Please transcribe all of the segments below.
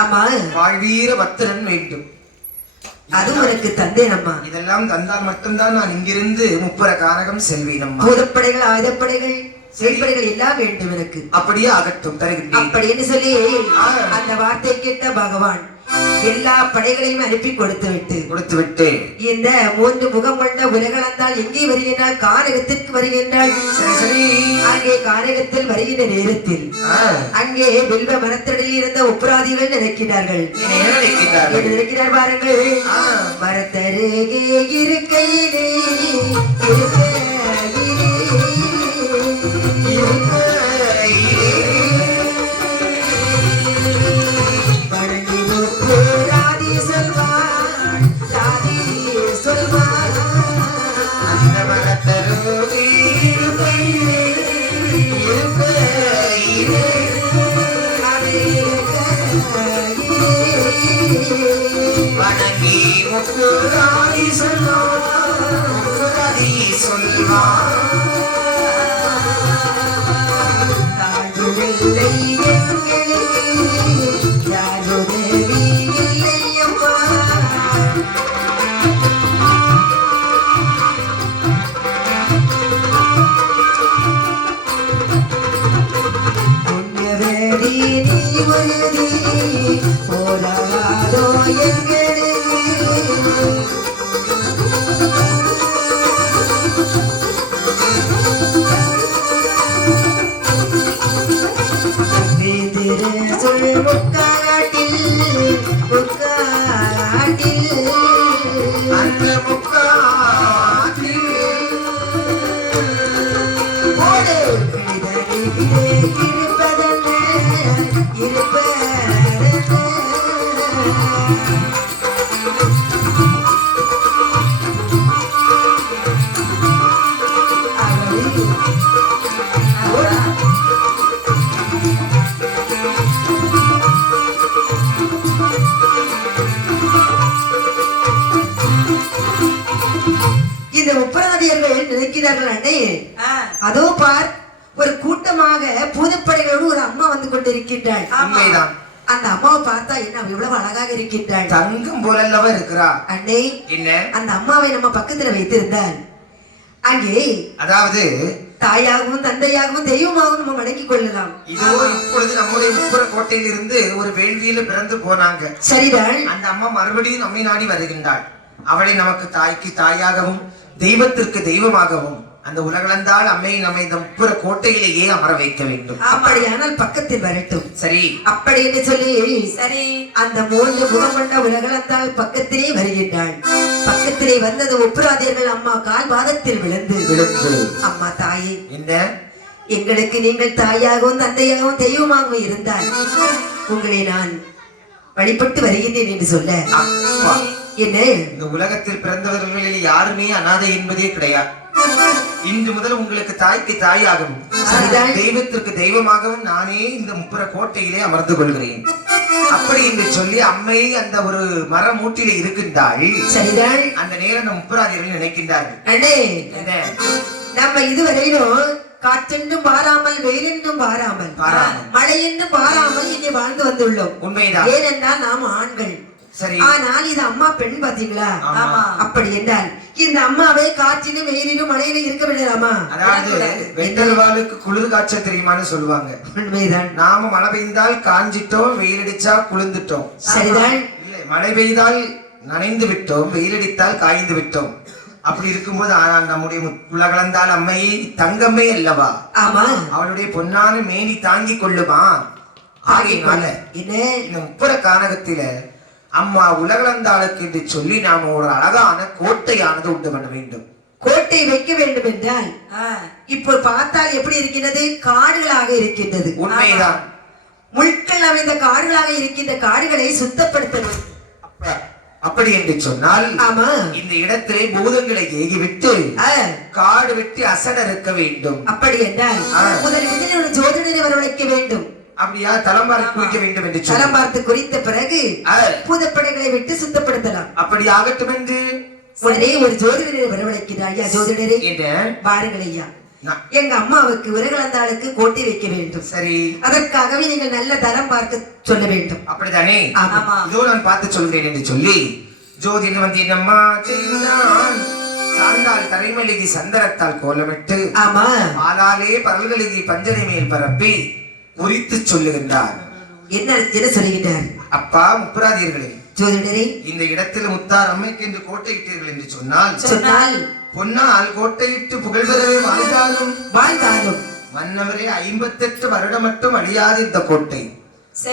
ஆமா வாழ்வீர பத்திரன் வேண்டும். அது உனக்கு தந்தேன் அம்மா. இதெல்லாம் தந்தால் மட்டும்தான் நான் இங்கிருந்து முப்புற கானகம் செல்வேன் அம்மா. பூதப்படைகள் ஆயுதப்படைகள் செயல்படைகள் எல்லாம் வேண்டும் எனக்கு. அப்படியே ஆகட்டும் தருகின்றேன் அப்படின்னு சொல்லி அந்த வார்த்தை கேட்ட பகவான் எல்லா படைகளையும் அனுப்பி கொடுத்து விட்டு இந்த 3 முகம் கொண்ட உலகளந்தால் எங்கே வருகின்றால் கானகத்திற்கு வருகின்றாள். அங்கே கானகத்தில் வருகின்ற நேரத்தில் அங்கே வில்வ மரத்தடியில் இருந்த உப்ராதிகள் நினைக்கிறார்கள். நினைக்கிறார் பாருங்கள். மரத்தருகே இருக்கையிலே வணங்கி முக்குராதி சொல்வார் அதோ பார், ஒரு கூட்டமாக பூதப்படைகளோடு ஒரு அம்மா வந்து கொண்டிருக்கின்றாள். அந்த அம்மாவை பார்த்தா என்ன இவ்வளவு அழகாக இருக்கின்றாள். தங்கம் போலல்லவா இருக்கிறா அண்ணே. என்ன அந்த அம்மாவை நம்ம பக்கத்துல வைத்திருந்தால் அங்கே அதாவது தாயாகவும் தந்தையாகவும் தெய்வமாகவும் நம்ம வணங்கிக் கொள்ளலாம். இதோ இப்பொழுது நம்முடைய முப்புற கோட்டையில் இருந்து ஒரு வேள்வியில பிறந்து போனாங்க. சரிதான். அந்த அம்மா மறுபடியும் நம்மை நாடி வருகின்றாள். அவளை நமக்கு தாய்க்கு தாயாகவும் தெய்வத்திற்கு தெய்வமாகவும் அந்த உலகளந்தால் அம்மை நம்மை இந்த முப்புற கோட்டையிலேயே அமர வைக்க வேண்டும். அப்படியானால் பக்கத்தில் வரட்டும். சரி அப்படி என்று சொல்லி சரி அந்த 3 முகம் கொண்ட உலகளந்தால் பக்கத்திலே வருகின்றாள். பக்கத்திலே வந்தது உப்புராதியர்கள் அம்மா கால் பாதத்தில் விழுந்து அம்மா தாயே, என்ன எங்களுக்கு நீங்கள் தாயாகவும் தந்தையாகவும் தெய்வமாகவும் இருந்தால் உங்களை நான் வழிபட்டு வருகின்றேன் என்று சொல்ல, என்ன இந்த உலகத்தில் பிறந்தவர்களில் யாருமே அனாதை என்பதே கிடையாது. இன்று முதல் உங்களுக்கு தாய்க்கு தாயாகவும் தெய்வத்திற்கு தெய்வமாகவும் நானே இந்த முப்புற கோட்டையிலே அமர்ந்து கொள்கிறேன் அப்படி என்று சொல்லி அம்மை அந்த ஒரு மர மூட்டிலே இருக்கின்றாள். சரிதான். அந்த நேரம் நம் முப்புராதியர்கள் நினைக்கின்றார்கள். அண்ணே, நம்ம இதுவரையிலும் காற்றென்றும் பாராமல் வெயிலென்றும் பாராமல் மழையென்றும் பாராமல் இங்கே வாழ்ந்து வந்துள்ளோம். உண்மைதான். ஏனென்றால் நாம் ஆண்கள். ஆனால் இது அம்மா பெண் பாத்தீங்களா? அப்படி என்றால் இந்த அம்மாவை காற்றிலும் வெயிலிலும் மழையிலும் இருக்க விடலாமா? அதாவது வெண்டல் வாளுக்கு குளிர் காய்ச்சல் தெரியுமான்னு சொல்லுவாங்க. உண்மைதான். நாம மழை பெய்தால் காஞ்சிட்டோம், வெயில் அடிச்சா குளிர்ந்துட்டோம். சரிதான். இல்லை, மழை பெய்தால் நனைந்து விட்டோம், வெயில் அடித்தால் காய்ந்து விட்டோம். அப்படி இருக்கும்போது ஆனால் நம்முடைய உலகளந்தால் அம்மை தங்கம்மை அல்லவா? ஆமா. அவளுடைய பொன்னான மேனி தாங்கி கொள்ளுமா? ஆகையினால இந்த முப்புற கானகத்தில அம்மா உலகளந்தாளுக்கு என்று சொல்லி நாம ஒரு அழகான கோட்டையானது உண்டு பண்ண வேண்டும். கோட்டை வைக்க வேண்டும் என்றால் இப்போ பார்த்தால் எப்படி இருக்கின்றது? காடுகளாக இருக்கின்றது. உண்மைதான். முட்கள் அமைந்த காடுகளாக இருக்கின்ற காடுகளை சுத்தப்படுத்த வேண்டும். அப்படி என்று சொன்னால் ஆமா, இந்த இடத்திலே பூதங்களை ஏகிவிட்டு காடு வெட்டி அசட இருக்க வேண்டும். அப்படி என்றால் முதலில் ஒரு ஜோதிடரை வரவழைக்க வேண்டும். அப்படியா? தலம் பார்த்து குறிக்க வேண்டும் என்று தலம் பார்த்து குறித்த பிறகு பூதப்படைகளை விட்டு சுத்தப்படுத்தலாம். அப்படி ஆகட்டும் என்று உடனே ஒரு ஜோதிடரை வரவழைக்கிறார். ஐயா ஜோதிடரே, பாருங்கள் ஐயா, நான்- எங்க அம்மாவுக்கு உரகலந்தாளுக்கு கோட்டை வைக்க வேண்டும். சரி, அதற்காகவே நீங்கள் நல்ல தரம் பார்க்க சொல்ல வேண்டும். அப்படித்தானே? ஆமா. இதோ நான் பார்த்து சொல்றேன் என்று சொல்லி ஜோதிட வந்து என்னம்மா செய்தான் சாந்தால் தரைமலிகி சந்தனத்தால் கோலமிட்டு ஆமா, ஆளாலே பரல்களுகி பஞ்சனை மேல் பரப்பி குறித்து சொல்லுகின்றார். என்ன சொல்லுகின்றார்? அப்பா முப்புராதீர்களே, ஜோதிடரே, இந்த இடத்தில் முத்தார் அம்மைக்கு என்று கோட்டையிட்டீர்கள் என்று சொன்னால் பொன்னால் கோட்டையிட்டு புகழ் பெறவே வாழ்ந்தாலும் வாழ்ந்தாலும் மன்னவரே 58 வருடம் மட்டும் அழியாது இந்த கோட்டை.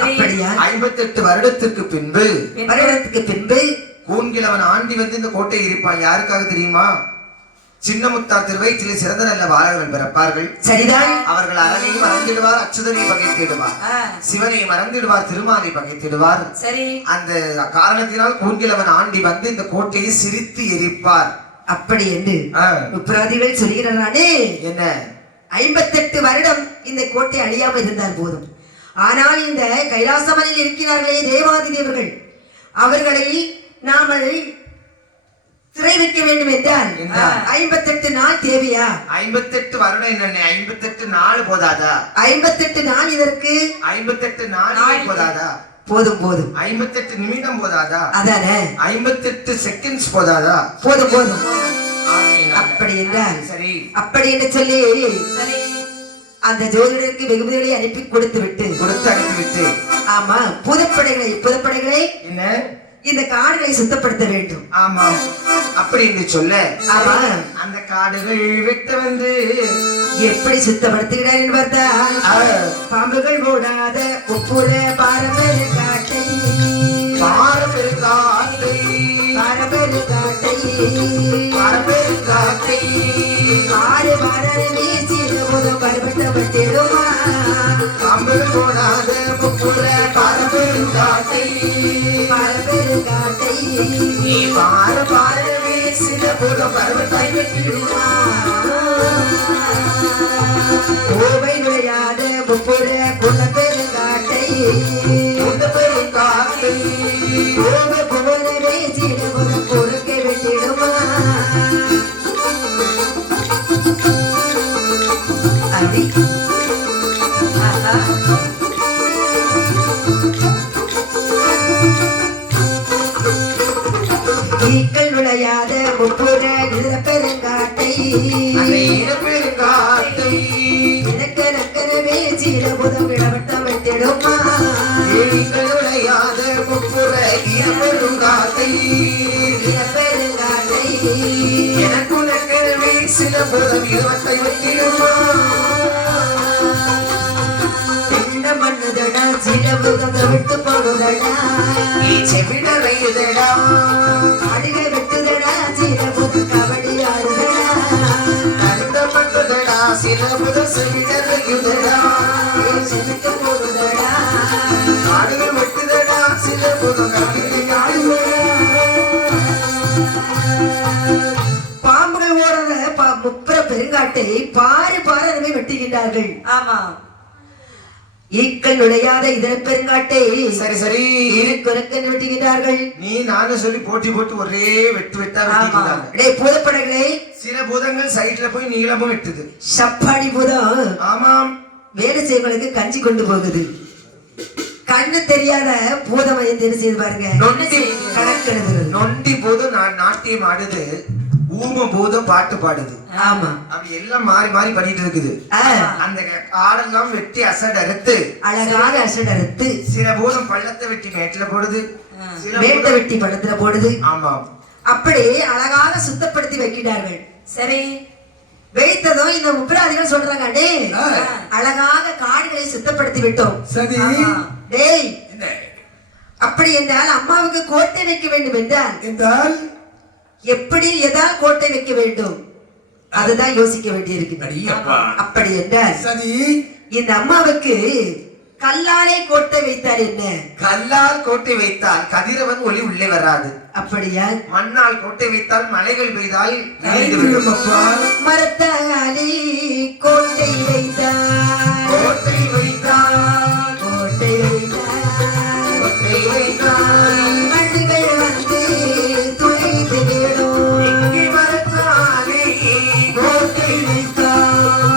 அப்படியா? 58 வருடத்திற்கு பின்பு வருடத்துக்கு பின்பு கூன்கிழவன் ஆண்டி வந்து இந்த கோட்டை இருப்பான். யாருக்காக தெரியுமா? சின்னமுத்தார் திருவயிற்றிலே சிறந்த நல்ல பாலகர்கள் பிறப்பார்கள். சரிதான். அவர்கள் அரணை மறந்திடுவார், அச்சுதனை பகைத்திடுவார், சிவனை மறந்திடுவார், திருமாலை பகைத்திடுவார். சரி, அந்த காரணத்தினால் கூன்கிழவன் ஆண்டி வந்து இந்த கோட்டையை சிரித்து எரிப்பார். அப்படி என்று முப்புராதிகள் சொல்கிறானே. என்ன? 58 வருடம் இந்த கோட்டை அழியாமல் இருந்தால் போதும். ஆனால் இந்த கைலாசமலையில் இருக்கிறார்களே தேவாதி தேவர்கள், அவர்களை நாமல் சிறை வைக்க வேண்டும் என்றால் 58 நாள் தேவையா? 58 வருடம் என்ன? 58 நாள் போதாதா? 58 நாள் இதற்கு 58 நாள் போதாதா? போதும் போதும். 58 நிமிடம் போதாதா? அதானே. 58 செகண்ட்ஸ் போதாதா? போதும் போதும். ஆகையினால் அப்படி என்றால் சரி, அப்படி என்று சொல்லி அந்த ஜோதிடருக்கு வெகுமதிகளை அனுப்பி கொடுத்து அனுப்பிவிட்டு ஆமா, புதுப்படைகளை என்ன இந்த காடுகளை சுத்தப்படுத்த வேண்டும். ஆமாம், அப்படி என்று சொல்ல ஆமா, அந்த காடுகள் வெட்ட வந்து எப்படி சுத்தப்படுத்துகிறார் என்று பார்த்தால் பாம்புகள் ஓடாத உப்புற பாரம்பரிய காட்டை ஆறு வாரம் வீசிய போது பருவட்டப்பட்டிடுமா பாம்புகள் ஓடாத உப்புற பாரம்பரிய காட்டை நீ பாரவே சில போது பருவத்தை வெட்டிடுமா கோவை நுழையாத முப்புற குலப்பெருங்காட்டை கோவை புவனவே சீட போது பொறுக்க வெட்டிடுமா அப்படி ஈக்கள் நுழையாத முப்புற பெருங்காட்டை நக்கரவே சீட போது விடவட்டம் வெட்டிடுமா நுழையாத முப்புற பெருங்காட்டை பெருங்காட்டை எனக்கு நக்கரவே சில போது விடவட்டை வெட்டிடுமா மண்ணுதடா சீடமுகத்தை விட்டு போடுதடா செவிடலையுதடா அடிகை வெட்டுதடா சீடமுக கபடி ஆடுதடா அந்த பண்ணுதடா சில முதல் செவிடலையுதடா விட்டு போடுதடா ஆடுகள் வெட்டுதடா சில முதல் கபடி ஆடுதடா. பாம்புகள் ஓடுற முப்புற பெருங்காட்டை பாரு வெட்டுகின்றார்கள். ஆமா, ஈக்கள் நுழையாத இதர பெருங்காட்டை சரி சரி இருக்குறக்கன் வெட்டுகிறார்கள். நீ நானும் சொல்லி போட்டி போட்டு ஒரே வெட்டா வெட்டிக்கிறாங்க. பூதப்படைகளை சில பூதங்கள் சைட்ல போய் நீளமும் வெட்டுது. சப்பாடி பூதம் ஆமாம், வேலை செய்வங்களுக்கு கஞ்சி கொண்டு போகுது. கண்ணு தெரியாத பூதம் என்ன செய்து பாருங்க, கணக்கெடுது. நொண்டி பூதம் நாட்டியம் ஆடுது, ஊம பூதம் பாட்டு பாடுது. ஆமா, அப்படி எல்லாம் மாறி மாறி பண்ணிட்டு இருக்குது. அந்த ஆடெல்லாம் வெட்டி அசட் அறுத்து அழகாக அசட் அறுத்து சில பூதம் பள்ளத்தை வெட்டி மேட்டுல போடுது, மேட்டை வெட்டி பள்ளத்துல போடுது. ஆமாம், அப்படி அழகாக சுத்தப்படுத்தி வைக்கிறார்கள். சரி, வைத்ததும் இந்த முப்பிராதிகள் சொல்றாங்க, டே அழகாக காடுகளை சுத்தப்படுத்தி விட்டோம். சரி டேய், அப்படி என்றால் அம்மாவுக்கு கோட்டை வைக்க வேண்டும் என்றால் எப்படி எதால் கோட்டை வைக்க வேண்டும் அதுதான் யோசிக்க வேண்டியிருக்கு. அப்படி என்றால் இந்த அம்மாவுக்கு கல்லாலே கோட்டை வைத்தால் என்ன? கல்லால் கோட்டை வைத்தால் கதிரவன் ஒளி உள்ளே வராது. அப்படியா? மண்ணால் கோட்டை வைத்தால் மலைகள் பெய்தால் மரத்தாலே கோட்டை வைத்தால் கோட்டை வைத்தால் கோட்டை வைத்தால் கோட்டை வைத்தால் மண்ணுகள் வந்து துளைத்து விடும். இங்கே மரத்தாலே கோட்டை வைத்தால்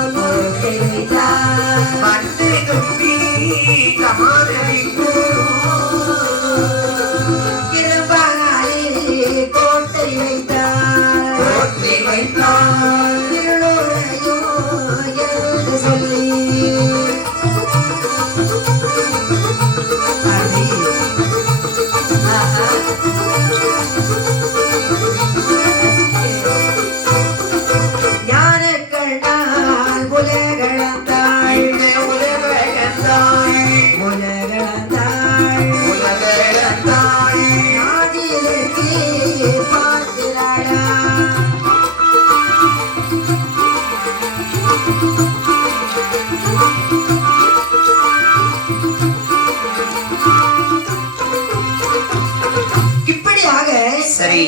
இப்படியாக சரி,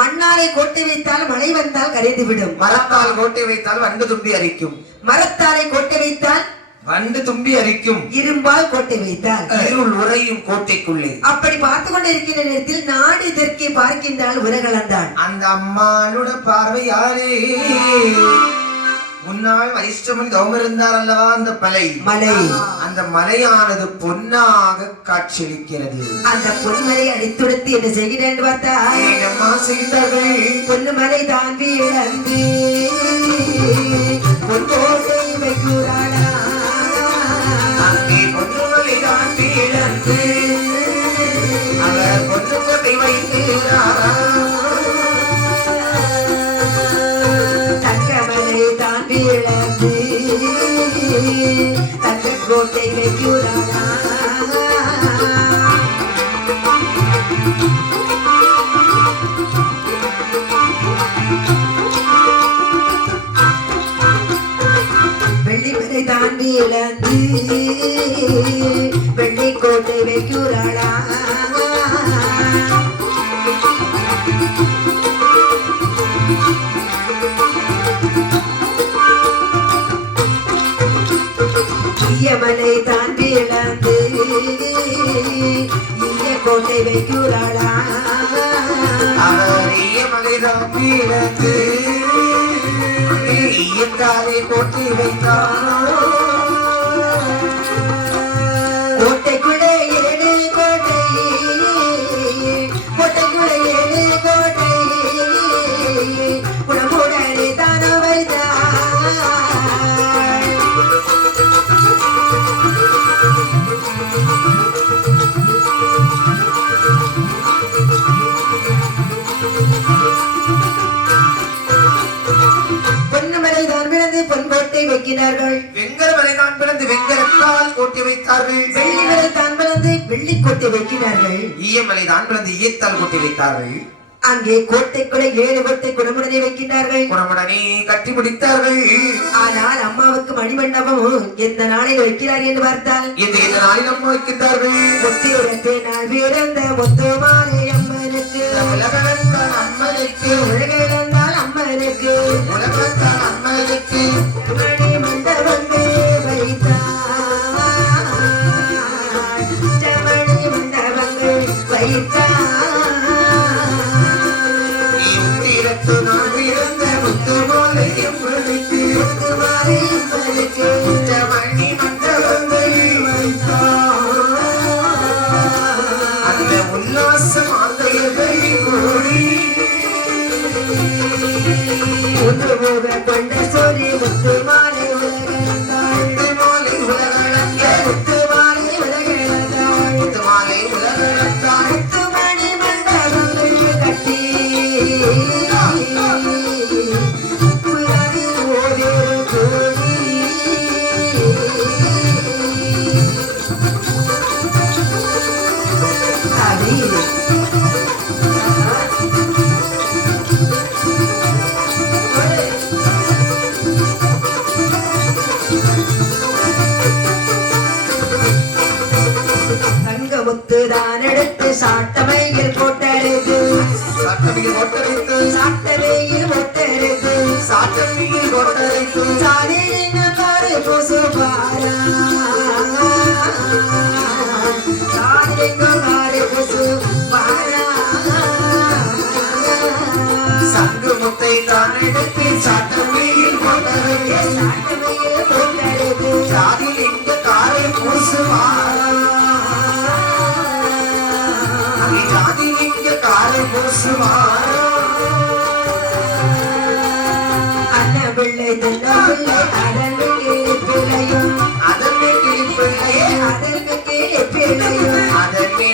மண்ணாலே கோட்டை வைத்தால் மழை வந்தால் கரைந்து விடும். மரத்தால் கோட்டை வைத்தால் வண்டு தும்பி அரிக்கும். மரத்தாலே கோட்டை வைத்தால் வண்டு தும்பி அரிக்கும். இரும்பால் கோட்டை வைத்தால் இருள் உறையும் கோட்டைக்குள்ளே. அப்படி பார்த்து கொண்டிருக்கிற நேரத்தில் நாடு இதற்கே பார்க்கின்றாள் உலகளந்தான். அந்த அம்மானோட பார்வையாலே முன்னாள் வைஷ்ணவன் கௌம இருந்தார் அல்லவா, அந்த மலை, அந்த மலையானது பொன்னாக காட்சியளிக்கிறது. அந்த பொன்மலை அடித்துடுத்து என்ன செய்கிறேன் என்று பார்த்தா, என்னம்மா செய்தார்கள்? பொன்மலை தான் வீழந்து பொன்கோட்டை வைக்கிறாளா, அங்கே பொன்மலை தான் வீழந்து அவர் பொன்னுக்கோட்டை வைக்கிறாரா, இழந்து தங்க கோட்டை வைக்கிறாளா. வெள்ளிமலை தாண்டி இழந்து வெள்ளி கோட்டை வைக்கிறாளா. மலை தாண்டி இழந்து இங்க கோட்டை வைக்கிறாளா. மலை தாண்டி இழந்து இயற்காரை கோட்டை வைத்தார். கோட்டைக்குள்ளே ஏழு கோட்டை, கோட்டைக்குள்ளே ஏழு கோட்டை குணமுடனே தான வைத்தார். வைக்கிறார்கள். வெங்கலமலை தான் பிளந்து வெங்கலத்தால் கோட்டை வைத்தார்கள். வெள்ளிமலை தான் பிளந்து வெள்ளி கோட்டை வைக்கிறார்கள். ஈயமலை தான் பிளந்து ஈயத்தால் கோட்டை வைத்தார்கள். அங்கே கோட்டைக்குள்ள 7 கோட்டை குணமுடனே வைக்கின்றார்கள். குணமுடனே கட்டி முடித்தார்கள். ஆனால் அம்மாவுக்கு மணிமண்டபம் எந்த நாளில் வைக்கிறார் என்று பார்த்தால் இந்த நாளில் அம்மா வைக்கின்றார்கள். முத்திரத்தை நாள் பிறந்த முத்துமாலை அம்மனுக்கு, உலகளந்தான் அம்மனுக்கு, உலகளந்தால் அம்மனுக்கு, உலகளந்தான் அம்மனுக்கு மணிமண்டபங்கள் வைத்தார். மணிமண்டபங்கள் வைத்தார். கொண்ட சொல்லி முத்து மாலை உலகளந்தாள், முத்து மாலை உலகளந்தாள், முத்து மாலை உலகளந்தாள். முத்து மணி மண்டபங்கள் கட்டி புலவில் ஓதேறு கோடி முத்துதான் எடுத்து சாட்டமையில் போட்டெடுத்து, சாட்டமையில் போட்டெடுத்து, சாட்டமையில் போட்டெடுத்து, சாட்டமையில் போட்டெடுத்து, சாதிலிங்க பாரு பூசு பாரா, சாதிலிங்க பாரு பூசு பாரா. சங்கு முத்தை தான் எடுத்து சாட்டமையில் போட்டெடுத்து, சாட்டமையில் போட்டெடுத்து, சாதிலிங்க காரை பூசு பாரா, அண்ணபிள்ளை தன்னபிள்ளை அதற்கு பிள்ளையும், அதற்கு பிள்ளையும், அதற்கு பிள்ளையும், அதற்கு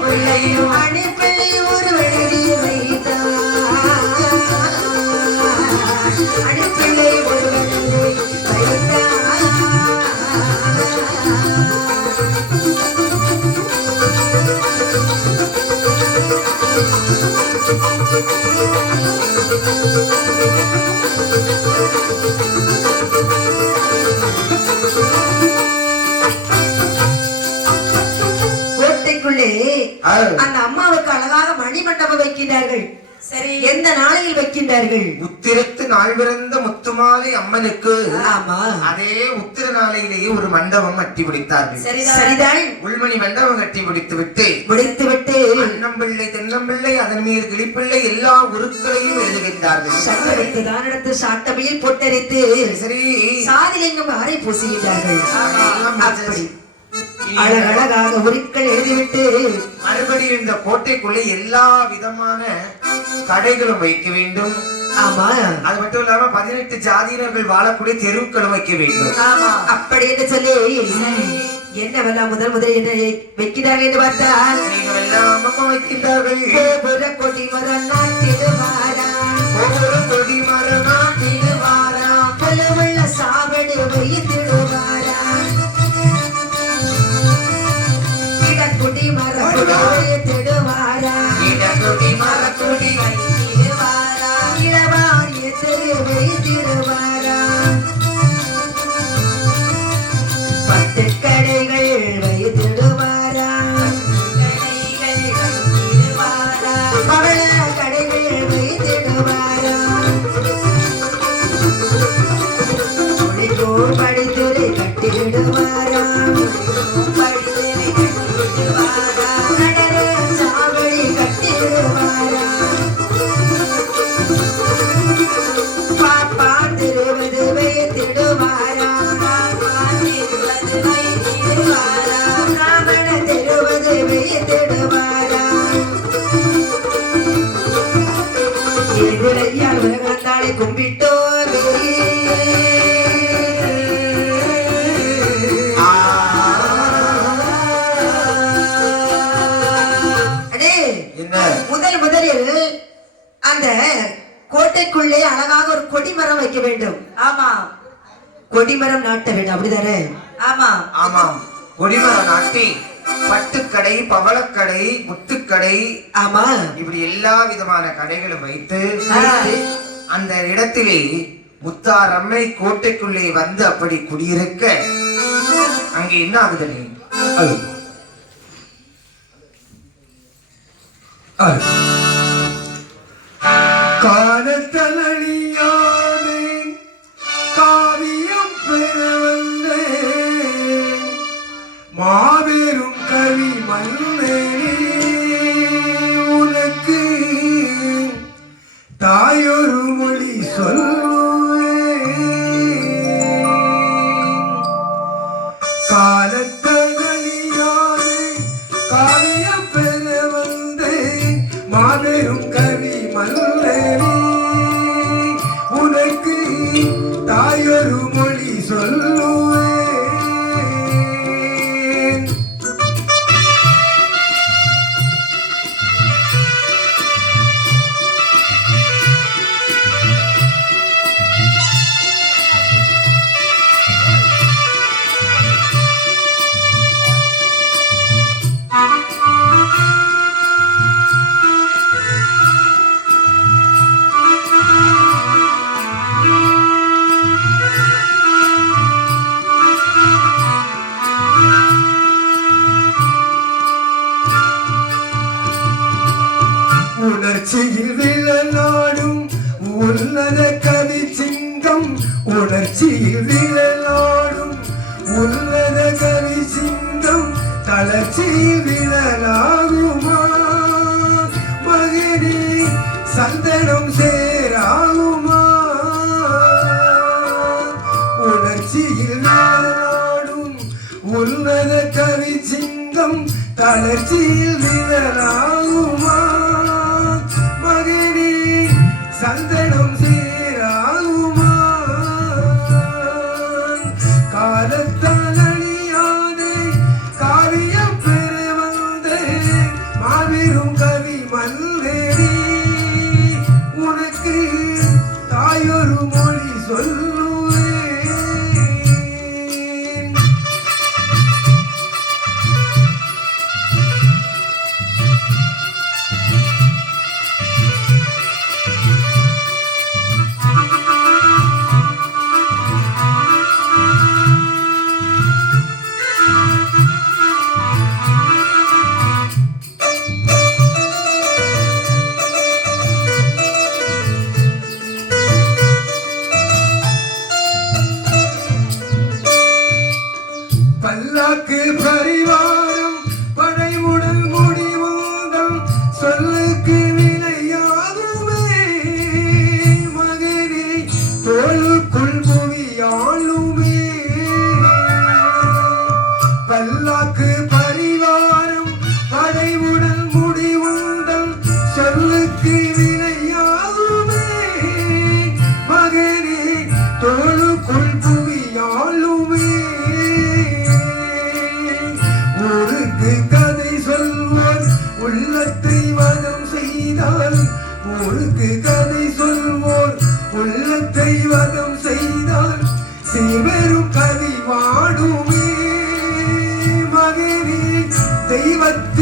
பிள்ளையும், அணிப்பிள்ளை ஒரு விலகி வைத்தார். அணிப்பிள்ளை ஒரு விலகி வைத்தார். நாட்டிலே அந்த அம்மாவுக்கு அழகாக மணிமண்டபம் வைக்கின்றார்கள். சரி, எந்த நாளையில் வைக்கின்றார்கள்? உத்திரத்து நாள் பிறந்த முத்துமாலை அம்மனுக்கு ஆமா, அதே உத்திர நாளையிலேயே ஒரு மண்டபம் கட்டி பிடித்தார்கள். சரிதான். உள்மணி மண்டபம் கட்டி முடித்து விட்டு அன்னம்பிள்ளை தென்னம்பிள்ளை அதன் மீது கிளிப்பிள்ளை எல்லா உருக்களையும் எழுதுகின்றார்கள். சட்டெடுத்து தான் எடுத்து சாட்டமையில் பொட்டரித்து சரி சாதிலிங்கம் ஆரை பூசுகின்றார்கள். அப்படி அழகழகாக உருக்கள் எழுதிவிட்டு மறுபடியும் இந்த கோட்டைக்குள்ளே எல்லா விதமான கடைகளும் வைக்க வேண்டும். ஆமா, அது மட்டும் இல்லாம 18 ஜாதியினர்கள் வாழக்கூடிய தெருக்களும் வைக்க வேண்டும். அப்படி என்று சொல்லி என்னவெல்லாம் முதல் என்ன வைக்கிறார்கள் என்று பார்த்தால் நீங்கள் எல்லாம் அம்மா வைக்கின்றார்கள். ஒவ்வொரு கொடி மரம் நாட்டிடுவாரா, ஒவ்வொரு கொடி மரம் நாட்டிடுவாரா, புலவுள்ள சாவடி வைத்திடுவாரா, இடக்குடி மரக்குடி வைத்திடுவாரா, இடக்குடி மரக்குடி வைத்திடுவாரா, இளவாரிய தெரு வைத்திடுவாரா, பட்டு கடைகள் வைத்திடுவாரா, பவள கடைகள் வைத்திடுவாரா, மொழிக்கோள் படித்துறை கட்டிடுவாரா, நடன சாவடி கட்டிடுவாரா, பாப்பா திருவது வைத்திடுவாரா, ராமண திருவது வைத்திடுவாரா, எதிரையால் உலகத்தாளை கும்பிட்டோரே முதலில் அந்த கோட்டைக்குள்ளே அழகாக ஒரு கொடிமரம் வைக்க வேண்டும். ஆமா, கொடிமரம் நாட்ட வேண்டும். அப்படிதானே? ஆமா ஆமாம், கொடிமரம் நாட்டி பட்டுக்கடை பவளக்கடை முத்துக்கடை ஆமா இப்படி எல்லா விதமான கடைகளும் வைத்து அந்த இடத்திலே முத்தார் அம்மை கோட்டைக்குள்ளே வந்து அப்படி குடியிருக்க அங்கே என்ன ஆகுதலே காலத்தலழியாதே காவியம் பெற வந்தே மாபெரும் கவி மன்னே உனக்கு தாயொரு மொழி சொல்லுவேன். காலத்தலழியாதே காவியம் பெற வந்தே மாபெரும் கவி மன்னே உனக்கு தாயொரு மொழி சொல்லுவேன். உணர்ச்சியில் விழலாடும் உன்னத கவி சிங்கம் உணர்ச்சியில் விழலாடும் உன்னத கவி சிங்கம் தளர்ச்சியில் விழலாகுமா மகிழி சந்தனம் சேராகுமா உணர்ச்சியில் விழலாடும் உன்னத கவி சிங்கம் தளர்ச்சியில் விழலாகுமா மகிழி சந்தனம் சேராகுமா காலத்தால் அழியாதே காவியம் பெற வந்தே மாபெரும் கவி மன்னேடி உனக்கு தாயொரு மொழி சொல்லுவேன்.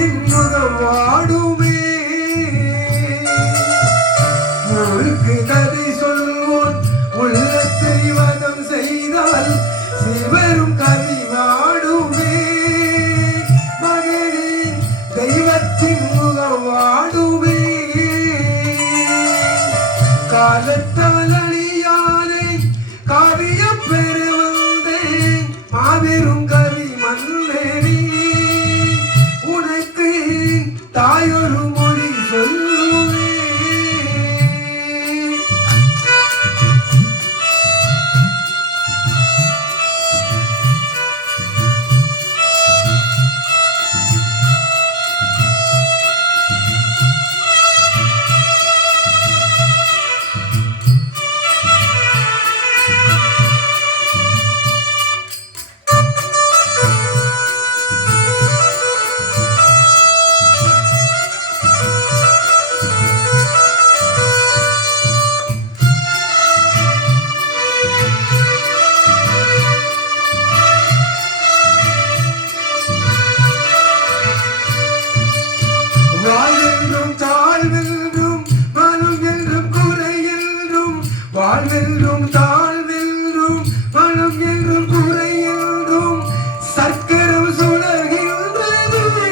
தெய்வத்தின் முகம் வாடுமே. ஊருக்கு கதை சொல்வோன் உள்ளத்தை வதம் செய்தால் சிவரும் கவி வாடுமே. மகனே தெய்வத்தின் முகம் வாடுமே. காலத்தால் அழியாதே காவியம் பெரு வந்தேன் மாபெரும் கவி மன்னனே. உனக்கு தாயொரு மொழி சொல்லுவேன். வாழ்வென்றும் தாழ்வென்றும் மனம் என்றும் குறை என்றும் வாழ்வென்றும் தாழ்வென்றும் மனம் என்றும் குறை என்றும் சக்கரம் சுழல்கின்றது.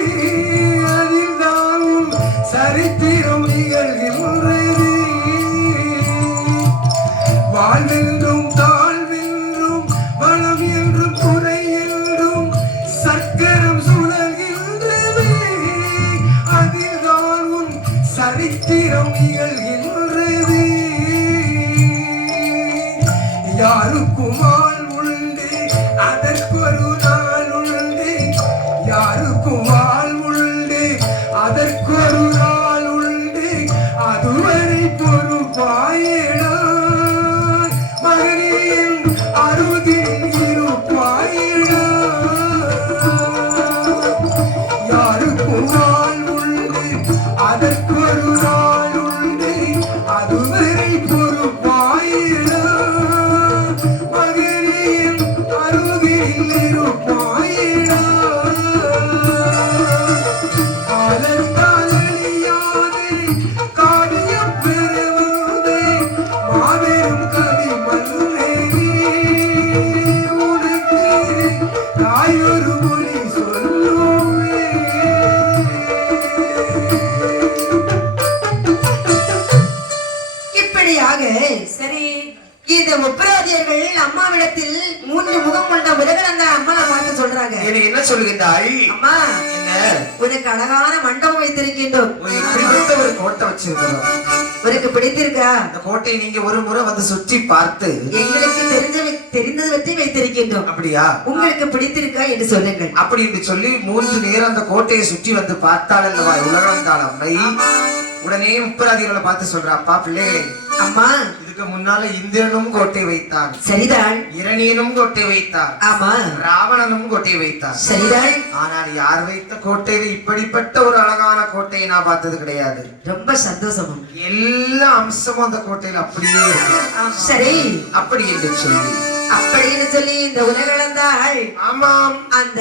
அதில் தானும் சரித்திரம் நிகழ்கின்றது. வாழ்வென்றும் தாழ்வென்றும் மனம் என்றும் குறை என்றும் சக்கரம் சுழல்கின்றது. அதில் தான் உன் சரித்திரம் நிகழ்கின்றது. யாருக்கும் ஆள் உண்டு அதற்கொரு நாள் உண்டு. யாருக்கும் ஆள் உண்டு அதற்கொரு நாள் உண்டு. அதுவரை பொறுப்பாயிடா மகனின் அருகில் இருப்பாயிடா. யாருக்கும் ஆள் உண்டு அதற்கொரு நாள் உண்டு. அதுவரை பொறுப்பாயிடா மகனின் அருகில் இருப்பாயிடா. காலத்தால் அழியாதே காவியம் பெரு வந்தே மாபெரும் கவி மன்னனே. உனக்கு தாயொரு மொழி சொல்லுவேன். இப்படியாக சரி. இந்த முப்பராதியர்கள் அம்மாவிடத்தில் 3 முகம் கொண்ட முருகன் அம்மா பார்த்து சொல்றாங்க, என்னை என்ன சொல்லுகின்றாய்? அம்மா என்ன உனக்கு அழகான மண்டபம் வைத்திருக்கின்றோம். இப்படிப்பட்ட ஒரு கோட்டை வச்சிருக்கிறோம். உனக்கு பிடித்திருக்கா? அந்த கோட்டையை நீங்க ஒரு முறை வந்து சுற்றி பார்த்து எங்களுக்கு தெரிந்ததை வைத்திருக்கின்றோம். அப்படியா? உங்களுக்கு பிடித்திருக்கா என்று சொல்லுங்கள். அப்படி என்று சொல்லி 3 நேரம் அந்த கோட்டையை சுற்றி வந்து பார்த்தாள் அல்லவா உலகந்தாள் அம்மை. உடனே முப்பராதிகளை பார்த்து சொல்ற, அப்பா பிள்ளைகளே, அம்மா இதுக்கு முன்னால இந்திரனும் கோட்டை வைத்தான், சரிதான். இரணியனும் கோட்டை வைத்தான், ஆமா ராவணனும் கோட்டை வைத்தான். சரிதான். ஆனால் யார் வைத்த கோட்டையில இப்படிப்பட்ட ஒரு அழகான கோட்டையை நான் பார்த்தது கிடையாது. ரொம்ப சந்தோஷம். எல்லா அம்சமும் அந்த கோட்டையில அப்படியே இருக்கு. சரி, அப்படி என்று சொல்லி அப்படின்னு சொல்லி இந்த உலகளந்தாள் ஆமாம் அந்த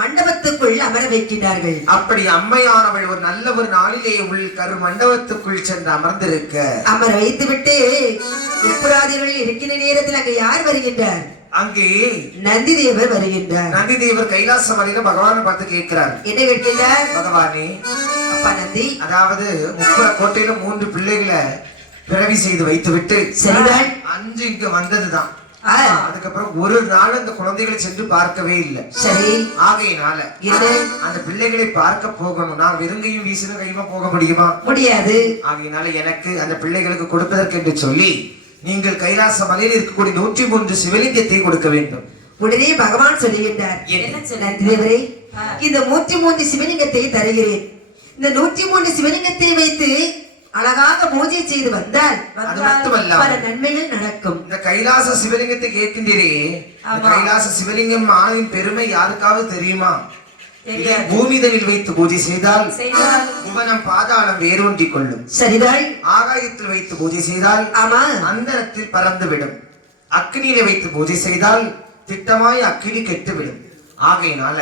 மண்டபத்துக்குள் அமர வைக்கிறார்கள். அப்படி அம்மையானவள் ஒரு நல்ல ஒரு நாளிலே உள் கரு மண்டபத்துக்குள் சென்று அமர்ந்திருக்க அமர வைத்துவிட்டு முப்புராதிகள் இருக்கிற நேரத்தில் அங்க யார் வருகின்றார்? அங்கே நந்தி தேவர் வருகின்றார். நந்தி தேவர் கைலாச மலையில பகவானை பார்த்து கேட்கிறார், என்ன கேட்கின்றார்? பகவானே, அப்பா நந்தி, அதாவது முப்புற கோட்டையில 3 பிள்ளைகளை பிறவி செய்து வைத்துவிட்டு சரிதான் 5 இங்க வந்ததுதான். ஆ, அதுக்கப்புறம் ஒரு நாள் அந்த குழந்தைகளை சென்று பார்க்கவே இல்லை. சரி, ஆகையினால இது அந்த பிள்ளைகளை பார்க்க போகணும். நான் வெறுங்கையும் வீசின கையுமா போக முடியுமா? முடியாது. ஆகையினால எனக்கு அந்த பிள்ளைகளுக்கு கொடுப்பதற்கு என்று சொல்லி நீங்கள் கைலாச மலையில் இருக்கக்கூடிய 103 சிவலிங்கத்தை கொடுக்க வேண்டும். உடனே பகவான் சொல்லுகின்றார், என்ன சொல்ல? நந்தி தேவரே, இந்த 103 சிவலிங்கத்தை தருகிறேன். இந்த 103 சிவலிங்கத்தை வைத்து அழகாக பூஜை செய்து வந்தால் அது மட்டுமல்ல, பல நன்மைகள் நடக்கும். இந்த கைலாச சிவலிங்கத்தை கேட்கின்றீரே, இந்த கைலாச சிவலிங்கம் ஆணையின் பெருமை யாருக்காவது தெரியுமா? இதை பூமிதனில் வைத்து பூஜை செய்தால் புவனம் பாதாளம் வேரூன்றிக் கொள்ளும். சரிதான். ஆகாயத்தில் வைத்து பூஜை செய்தால் ஆமா, அந்தரத்தில் பறந்துவிடும். அக்னியில வைத்து பூஜை செய்தால் திட்டமாய் அக்கினி கெட்டுவிடும். ஆகையினால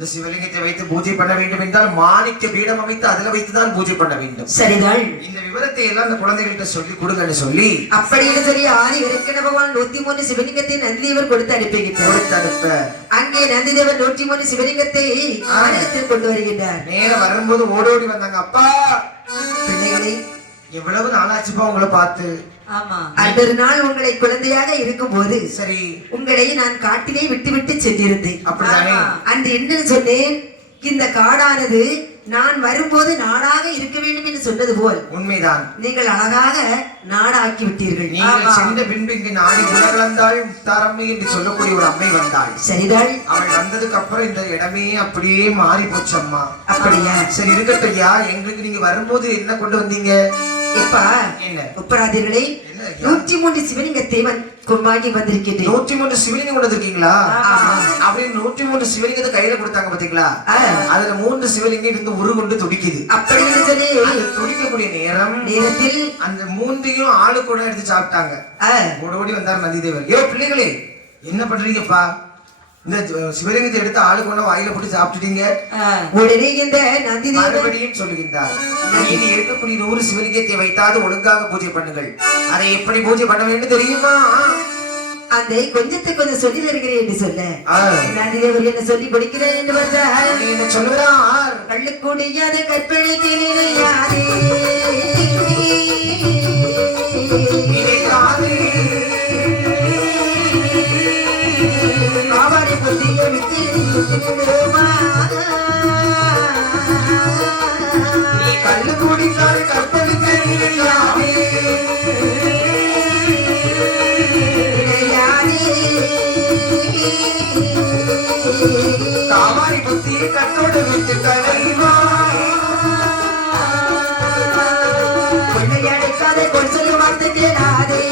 இந்த சிவலிங்கத்தை வைத்து பூஜை பண்ண வேண்டும் என்றால் மாணிக்க பீடம் அமைத்து அதுல வைத்துதான் பூஜை பண்ண வேண்டும். சரிதான். இந்த விவரத்தை எல்லாம் அந்த குழந்தைகள்கிட்ட சொல்லி கொடுங்கன்னு சொல்லி அப்படின்னு சொல்லி ஆதி இறக்கின பகவான் 103 சிவலிங்கத்தை நந்திதேவர் கொடுத்து அனுப்புகின்றார். அங்கே நந்திதேவர் 103 சிவலிங்கத்தை ஆலயத்தில் கொண்டு வருகின்றார். நேரம் வரும்போது ஓடோடி வந்தாங்க. அப்பா பிள்ளைகளை எவ்வளவு நாளாச்சுப்பா உங்களை பார்த்து. அன்றொரு நாள் உங்களை குழந்தையாக இருக்கும் போது சரி உங்களை நான் காட்டிலே விட்டு விட்டு சென்றிருந்தேன். அப்படிதானே? அன்று என்ன சொன்னேன்? இந்த காடானது நான் வரும்போது நாடாக இருக்க வேண்டும் என்று சொன்னது போல் உண்மைதான். நீங்கள் அழகாக நாடாக்கி விட்டீர்கள். நீங்கள் சென்ற பின்பு இங்கு நாடி உலகளந்தாள் முத்தாரம்மை என்று சொல்லக்கூடிய ஒரு அம்மை வந்தாள். சரிதான். அவள் வந்ததுக்கு அப்புறம் இந்த இடமே அப்படியே மாறி போச்சு அம்மா. அப்படியா? சரி இருக்கட்டும் ஐயா. எங்களுக்கு நீங்க வரும்போது என்ன கொண்டு வந்தீங்க? எப்பா என்ன உப்பராதிகளே 103 சிவலிங்கத்தை வாங்கி வந்திருக்கிறேன். 103 சிவலிங்கம் கொண்டு வந்திருக்கீங்களா? அப்படின்னு 103 சிவலிங்கத்தை கையில கொடுத்தாங்க பாத்தீங்களா? அதுல 3 சிவலிங்கம் இருந்து உருகொண்டு துடிக்குது. அப்படின்னு சொல்லி துடிக்கக்கூடிய நேரத்தில் அந்த 3ஐயும் ஆளு கூட எடுத்து சாப்பிட்டாங்க. ஓடி வந்தார் நந்திதேவர். ஏ பிள்ளைகளே என்ன பண்றீங்கப்பா? இந்த சிவலிங்கத்தை எடுத்து ஆளு கொண்டு வாயில போட்டு சாப்பிட்டுட்டீங்க. உடனே இந்த நந்திதேவர் மறுபடியும் சொல்லுகின்றார், நீங்க இருக்கக்கூடிய 100 சிவலிங்கத்தை வைத்தாவது ஒழுங்காக பூஜை பண்ணுங்கள். அதை எப்படி பூஜை பண்ண வேண்டும் தெரியுமா? அந்த கொஞ்சம் சொல்லி தருகிறேன் என்று சொல்ல நந்திதேவர் என்ன சொல்லி கொடுக்கிறேன் என்று வந்தார். என்ன சொல்லுகிறார்? கள்ளுக்கூடியாத கற்பனைக்கு நிலையாதே காவாரி புத்திய வித்து நீ கள்ளு குடிக்காத கற்பனைக்கு நிலையாதே காவாரி புத்தியை கட்டோடு வைத்து கலைவா பொண்ணை அடைக்காத கொண்டு வார்த்தை கேளாதே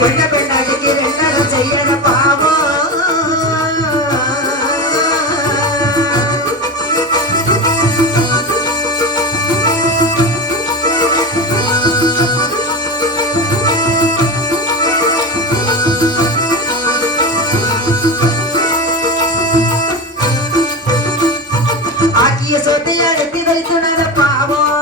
கொண்ட பெண்ணாடிக்கு ரெண்டகம் செய்யற பாவம். ஆக்கிய சொத்தை அடத்தி வைத்துணர பாவம்.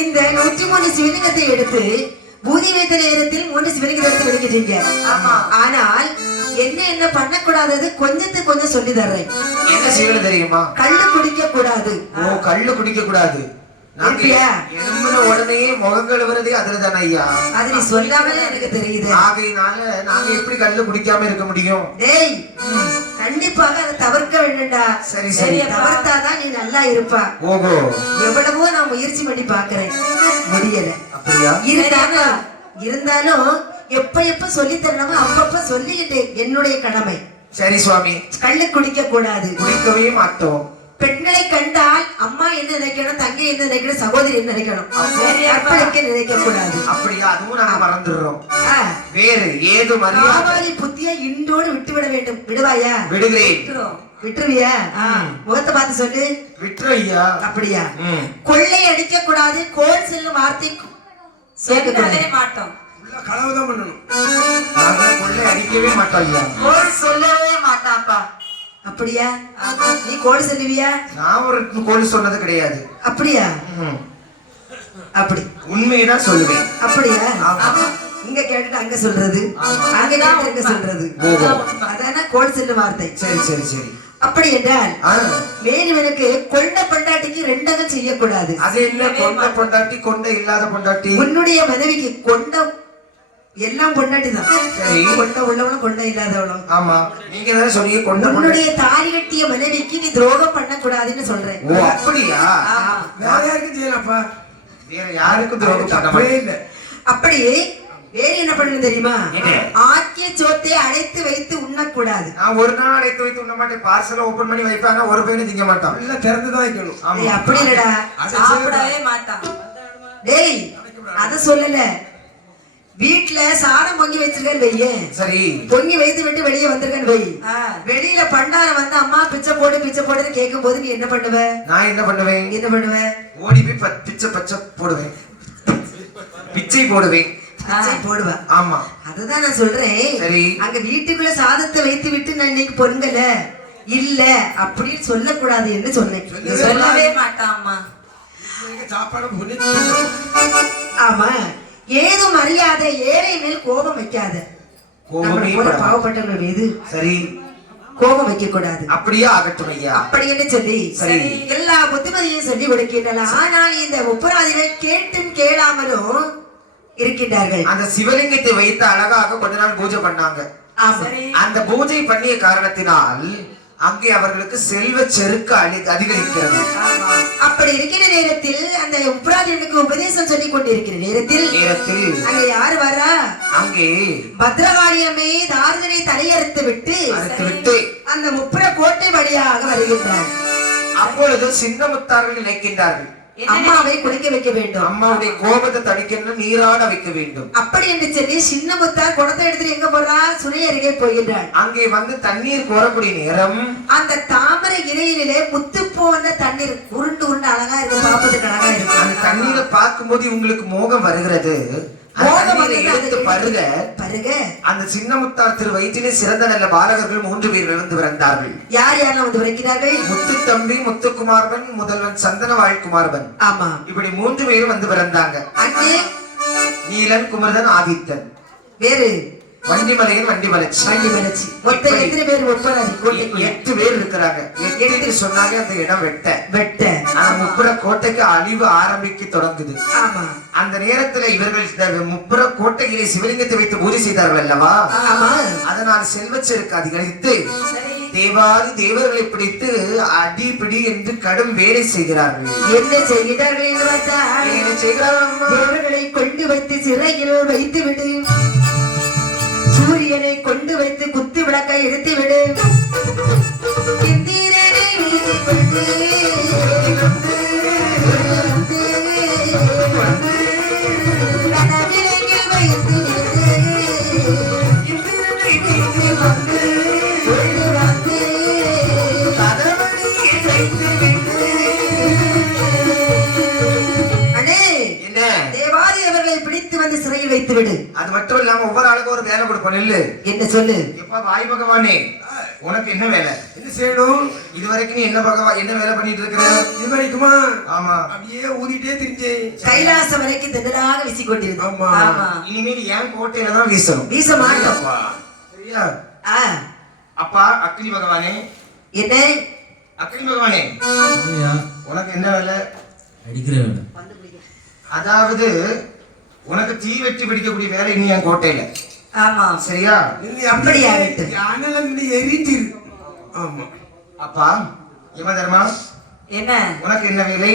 இந்த 103 சிவலிங்கத்தை எடுத்து பூதி வைத்த நேரத்தில் 3 சிவலிங்கத்தை எடுத்து விடுக்கிட்டீங்க. ஆனால் என்ன பண்ணக்கூடாதது கொஞ்சம் சொல்லி தர்றேன். என்ன செய்யணும் தெரியுமா? கள்ளு குடிக்க கூடாது. ஓ, கள்ளு குடிக்க கூடாது. உடனே முகம் கழுவுறதே அதுலதானே ஐயா? அது நீ சொல்லாமலே எனக்கு தெரியுது. ஆகையினால நாங்க எப்படி கள்ளு குடிக்காம இருக்க முடியும்? டேய், கண்டிப்பாக அதை தவிர்க்க வேண்டும்டா. சரி சரி, தவிர்த்தாதான் நீ நல்லா இருப்ப. ஓஹோ, எவ்வளவோ நான் முயற்சி பண்ணி பாக்குறேன், முடியல. அப்படியா? இருந்தாலும் எப்ப சொல்லி தரணுமோ அப்பப்ப சொல்லிக்கிட்டு என்னுடைய கடமை. சரி சுவாமி. கள்ளு குடிக்க கூடாது. குடிக்கவே மாட்டோம். பெண்களை கண்டால் அம்மா என்ன நினைக்கணும், தங்கை என்ன நினைக்கணும், சகோதரி என்ன நினைக்கணும், கற்பனைக்கு நினைக்க கூடாது. அப்படியா? அதுவும் நாங்க மறந்துடுறோம். வேறு ஏது மரியாதை புத்தியா இன்றோடு விட்டுவிட வேண்டும். விடுவாயா? விடுகிறேன். விட்டுருவியா? முகத்தை பார்த்து சொல்லு. விட்டுரு ஐயா. அப்படியா? கொள்ளை அடிக்க கூடாது. கோல் செல்லும் வார்த்தை சேர்க்கவே மாட்டோம். களவுதான் பண்ணணும். நாங்க கொள்ளை அடிக்கவே மாட்டோம் ஐயா. கோல் சொல்லவே மாட்டாப்பா. அப்படியா? நீ கோல் சொல்லுவியா? நான் ஒரு கோல் சொன்னது கிடையாது. அப்படியா? அப்படி உண்மையதான் சொல்லுவேன். அப்படியா? இங்க கேட்டுட்டு அங்க சொல்றது, அங்க கேட்டு இங்க சொல்றது, அதான கோல் செல்லும் வார்த்தை. சரி சரி சரி. அப்படி என்றால் வேணுவனுக்கு கொண்ட பொண்டாட்டிக்கு ரெண்டகம் செய்யக்கூடாது. அது என்ன? கொண்ட பொண்டாட்டி, கொண்ட இல்லாத பொண்டாட்டி. உன்னுடைய மனைவிக்கு கொண்ட எல்லாம் பொண்டாட்டி தான். கொண்ட உள்ளவளும் கொண்ட இல்லாதவளும். ஆமா, நீங்க தான் சொன்னீங்க கொண்ட. உன்னுடைய தாலி கட்டிய மனைவிக்கு நீ துரோகம் பண்ண கூடாதுன்னு சொல்றேன். ஓ, அப்படியா? வேற யாருக்கும் செய்யலப்பா. வேற யாருக்கும் துரோகம் பண்ண இல்ல. அப்படியே வேற என்ன பண்ணணும் தெரியுமா? என்ன? ஆக்கிய சோத்தை அடைத்து வைத்து உண்ணக்கூடாது. நான் ஒரு நாள் அடைத்து வைத்து உண்ண மாட்டேன். பார்சலை ஓபன் பண்ணி வைப்பாங்க, ஒரு பையனும் திங்க மாட்டான். எல்லாம் திறந்துதான் வைக்கணும். ஆமா. ஏய், அப்படி இல்லடா. சாப்பிடவே மாட்டான். டேய், அத சொல்லல. வீட்டுல சாதம் பொங்கி வச்சிருக்கேன்னு வையே, சரி, பொங்கி வைத்து விட்டு வெளியே வந்திருக்கேன்னு வை. ஆ. வெளியில பண்டாரம் வந்து அம்மா பிச்சை போடுன்னு கேட்கும் போது நீ என்ன பண்ணுவ? நான் என்ன பண்ணுவேன்? என்ன பண்ணுவ? ஓடி போய் பிச்சை பச்சை போடுவேன், பிச்சை போடுவேன். பிச்சை போடுவ. ஆமா, அதுதான் நான் சொல்றேன். சரி. அங்க வீட்டுக்குள்ள சாதத்தை வைத்து விட்டு நான் இன்னைக்கு பொங்கல இல்ல அப்படின்னு சொல்லக்கூடாது என்று சொன்னேன். சொல்லவே மாட்டான் அம்மா. சாப்பாடு ஆமா, ஏதும் அறியாத ஏழை மேல் கோபம் வைக்காத. கோபமே நம்மளை போல படாது. பாவப்பட்டவர்கள் மீது சரி, கோபம் வைக்க கூடாது. அப்படியே ஆகட்டும் ஐயா. அப்படி என்று சொல்லி சரி. எல்லா புத்திமதியும் சொல்லி கொடுக்கின்றன. ஆனால் இந்த ஒப்புராதிகள் கேட்டும் கேளாமலும் இருக்கின்றார்கள். அந்த சிவலிங்கத்தை வைத்து அழகாக கொஞ்ச நாள் பூஜை பண்ணாங்க. ஆமா. சரி. அந்த பூஜை பண்ணிய காரணத்தினால் அங்கே அவர்களுக்கு செல்வ செருக்கு அதிகரிக்கிறது. ஆமா. அப்படி இருக்கிற நேரத்தில் அந்த உப்ராதிகளுக்கு உபதேசம் சொல்லி கொண்டிருக்கிற நேரத்தில் அங்க யாரு வரா? அங்கே பத்ரகாளியமே தாரகனை தலையறுத்து விட்டு அந்த முப்புற கோட்டை வழியாக வருகின்றார். அப்பொழுது சின்னமுத்தார்கள் நினைக்கின்றார்கள், அம்மாவை குளிக்க வைக்க வேண்டும், அம்மாவுடைய கோபத்தை தணிக்கணும், நீராட வைக்க வேண்டும். அப்படி என்று சொல்லி சின்னமுத்தார் குடத்தை எடுத்துட்டு எங்க போறா? சுனை அருகே போகின்றார். அங்கே வந்து தண்ணீர் கோரக்கூடிய நேரம் அந்த தாமரை இலையிலே முத்து போன தண்ணீர் உருண்டு உருண்டு அழகா இருக்கு, பாப்பதுக்கு அழகா இருக்கு. அந்த தண்ணீரை பார்க்கும்போது உங்களுக்கு மோகம் வருகிறது. அந்த மோகம் தண்ணீரை வந்து எடுத்து அது பருக அந்த சின்னமுத்தார் திரு வயிற்றிலே சிறந்த நல்ல பாலகர்கள் 3 பேர்கள் வந்து பிறந்தார்கள். யார் யாரெல்லாம் வந்து பிறக்கிறார்கள்? முத்து தம்பி, முத்துக்குமார்பன், முதல்வன் சந்தனவாழ் குமார்பன், ஆமா, இப்படி 3 பேரும் வந்து பிறந்தாங்க. அங்கே நீலன், குமரன், ஆதித்தன், வேறு வண்டிமலையன், வண்டிமலச்சி. வண்டி மலச்சி. மொத்தம் எத்தனை பேர் ஒப்பராதி கோட்டைக்குள்ள? 8 பேர் இருக்கிறாங்க. 8 சொன்னாங்க அந்த இடம் வெட்ட. ஆனா முப்புற கோட்டைக்கு அழிவு ஆரம்பிக்க தொடங்குது. ஆமா அந்த நேரத்துல இவர்கள் இந்த முப்புற கோட்டையிலே சிவலிங்கத்தை வைத்து பூஜை செய்தார்கள் அல்லவா? ஆமா. அதனால் செல்வச்செருக்கு அதிகரித்து சரி. தேவாதி தேவர்களை பிடித்து அடிபிடி என்று கடும் வேலை செய்கிறார்கள். என்ன செய்கிறார்கள் என்று பார்த்தால், என்ன செய்கிறார்கள் அம்மா? தேவர்களை கொண்டு வைத்து சிறையில் வைத்து விடு, சூரியனை கொண்டு வைத்து குத்து விளக்கை எடுத்து விடு, இந்திரனை வீட்டில் கொண்டு கனவிலங்கில் வைத்து விடு, இந்திரனை வீட்டில் வந்து கொண்டு வந்து கதவடியில் வைத்து விடு. அண்ணே, என்ன? தேவாதி அவர்களை பிடித்து வந்து சிறையில் வைத்து விடு. அது மட்டும் இல்லாம ஒவ்வொரு ஆளுக்கும் ஒரு வேலை கொடுப்போம். இல்ல என்ன சொல்லு? எப்ப வாய் பகவானே, உனக்கு என்ன வேலை? என்ன செய்யணும்? இதுவரைக்கும் நீ என்ன வேலை பண்ணிட்டு இருக்கிற? இது வரைக்குமா ஆமா, அப்படியே ஊதிட்டே திரிஞ்சேன். கைலாசம் வரைக்கும் திண்டலாக வீசிக்கொண்டிருந்தோம். ஆமா. ஆமா. இனிமேல் என் கோட்டையில தான் வீசணும். வீச மாட்டோம். அப்பா, சரியா? ஆ, அப்பா அக்னி பகவானே, என்ன? அக்னி பகவானே, உனக்கு என்ன வேலை? அடிக்கிறேன். அதாவது உனக்கு தீ வெட்டி பிடிக்கக்கூடிய வேலை இனி என் கோட்டையில. ஆமா. சரியா? நீ அப்படியே அப்படியே ஆகட்டும். அனல நின்று எரிஞ்சிரு. ஆமா. அப்பா யமதர்மா, என்ன? உனக்கு என்ன வேலை?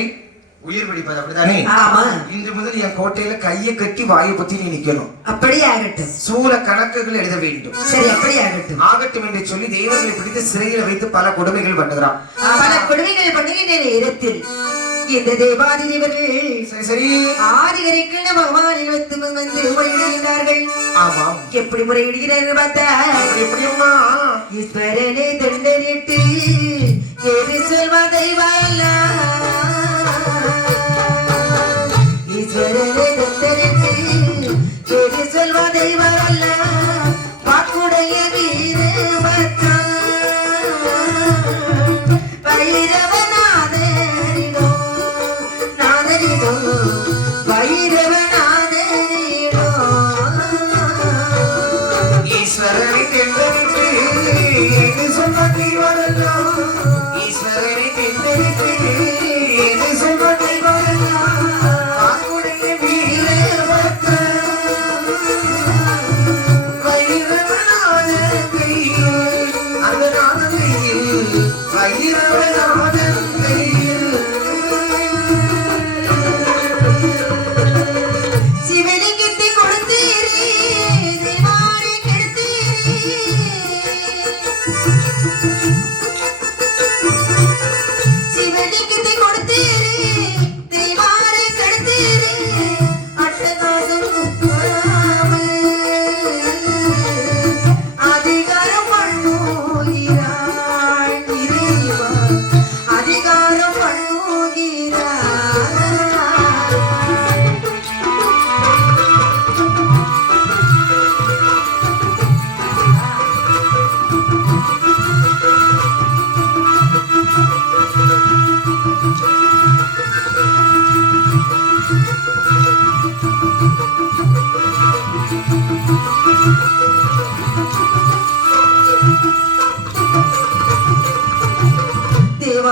உயிர் பிடிப்பது, அப்படித்தானே? ஆமா, இன்று முதல் என் கோட்டையில கையை கட்டி வாயை பத்தி நீ நிக்கணும். அப்படியே ஆகட்டும். சூழ கணக்குகள் எழுத வேண்டும். சரி, அப்படியே ஆகட்டும். ஆகட்டும் என்று சொல்லி தெய்வங்களை பிடித்து சிறையில் வைத்து பல கொடுமைகள் பண்ணுகிறான். பல கொடுமைகள் பண்ணுகின்ற நேரத்தில் இந்த தேவாதி தேவர்கள் சரி சரி, ஆதிகரைக்கு பகவானை வைத்து வந்து முறையிடுகின்றார்கள். ஆமாம். எப்படி முறையிடுகிறார்கள் பார்த்தா, எப்படி அம்மா? ஈஸ்வரனை தண்டனிட்டு எது சொல்வா தெய்வாலா, ஈஸ்வரனை தண்டனிட்டு எது சொல்வா தெய்வாலா, வாக்குடைய வீரபத்ரா வைரவநாதனிடோ நாதனிடோ வைரவநாதனிடோ ஈஸ்வரனை தென்றெடுத்து எது சொல்வ தெய்வமல்லா, ஈஸ்வரனை தென்றெடுத்து எது சொல்வ தெய்வமல்லா, வாக்குடைய வீரபத்ரா வைரவநாதன் கையில், அந்த நாதன் கையில், வைரவநாதன் கையில். சிவலிங்கத்தை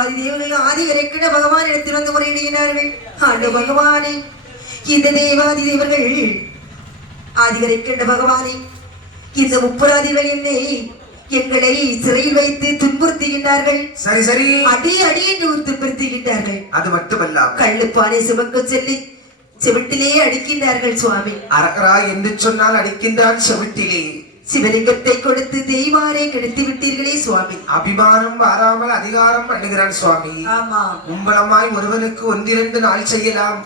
தேவாதி தேவர்கள் ஆதி இறைக்கிட பகவான் இடத்தில் வந்து முறையிடுகிறார்கள். ஆண்டு பகவானே, இந்த தேவாதி தேவர்கள் ஆதி இறைக்கின்ற பகவானே, இந்த முப்புராதிகள் எங்களை சிறையில் வைத்து துன்புறுத்துகின்றார்கள். சரி சரி, அடி அடி என்று துன்புறுத்துகின்றார்கள். அது மட்டுமல்ல, கள்ளுப்பானை சுமக்க சொல்லி செவிட்டிலே அடிக்கின்றார்கள் சுவாமி. அரகரா என்று சொன்னால் அடிக்கின்றான் செவிட்டிலே. சிவலிங்கத்தை கொடுத்து தெய்வாரை கெடுத்து விட்டீர்களே சுவாமி. அபிமானம் வாராமல் அதிகாரம் பண்ணுகிறான் சுவாமி. ஆமா. உம்பளமாய் ஒருவனுக்கு ஒன்றிரண்டு நாள் செய்யலாம்,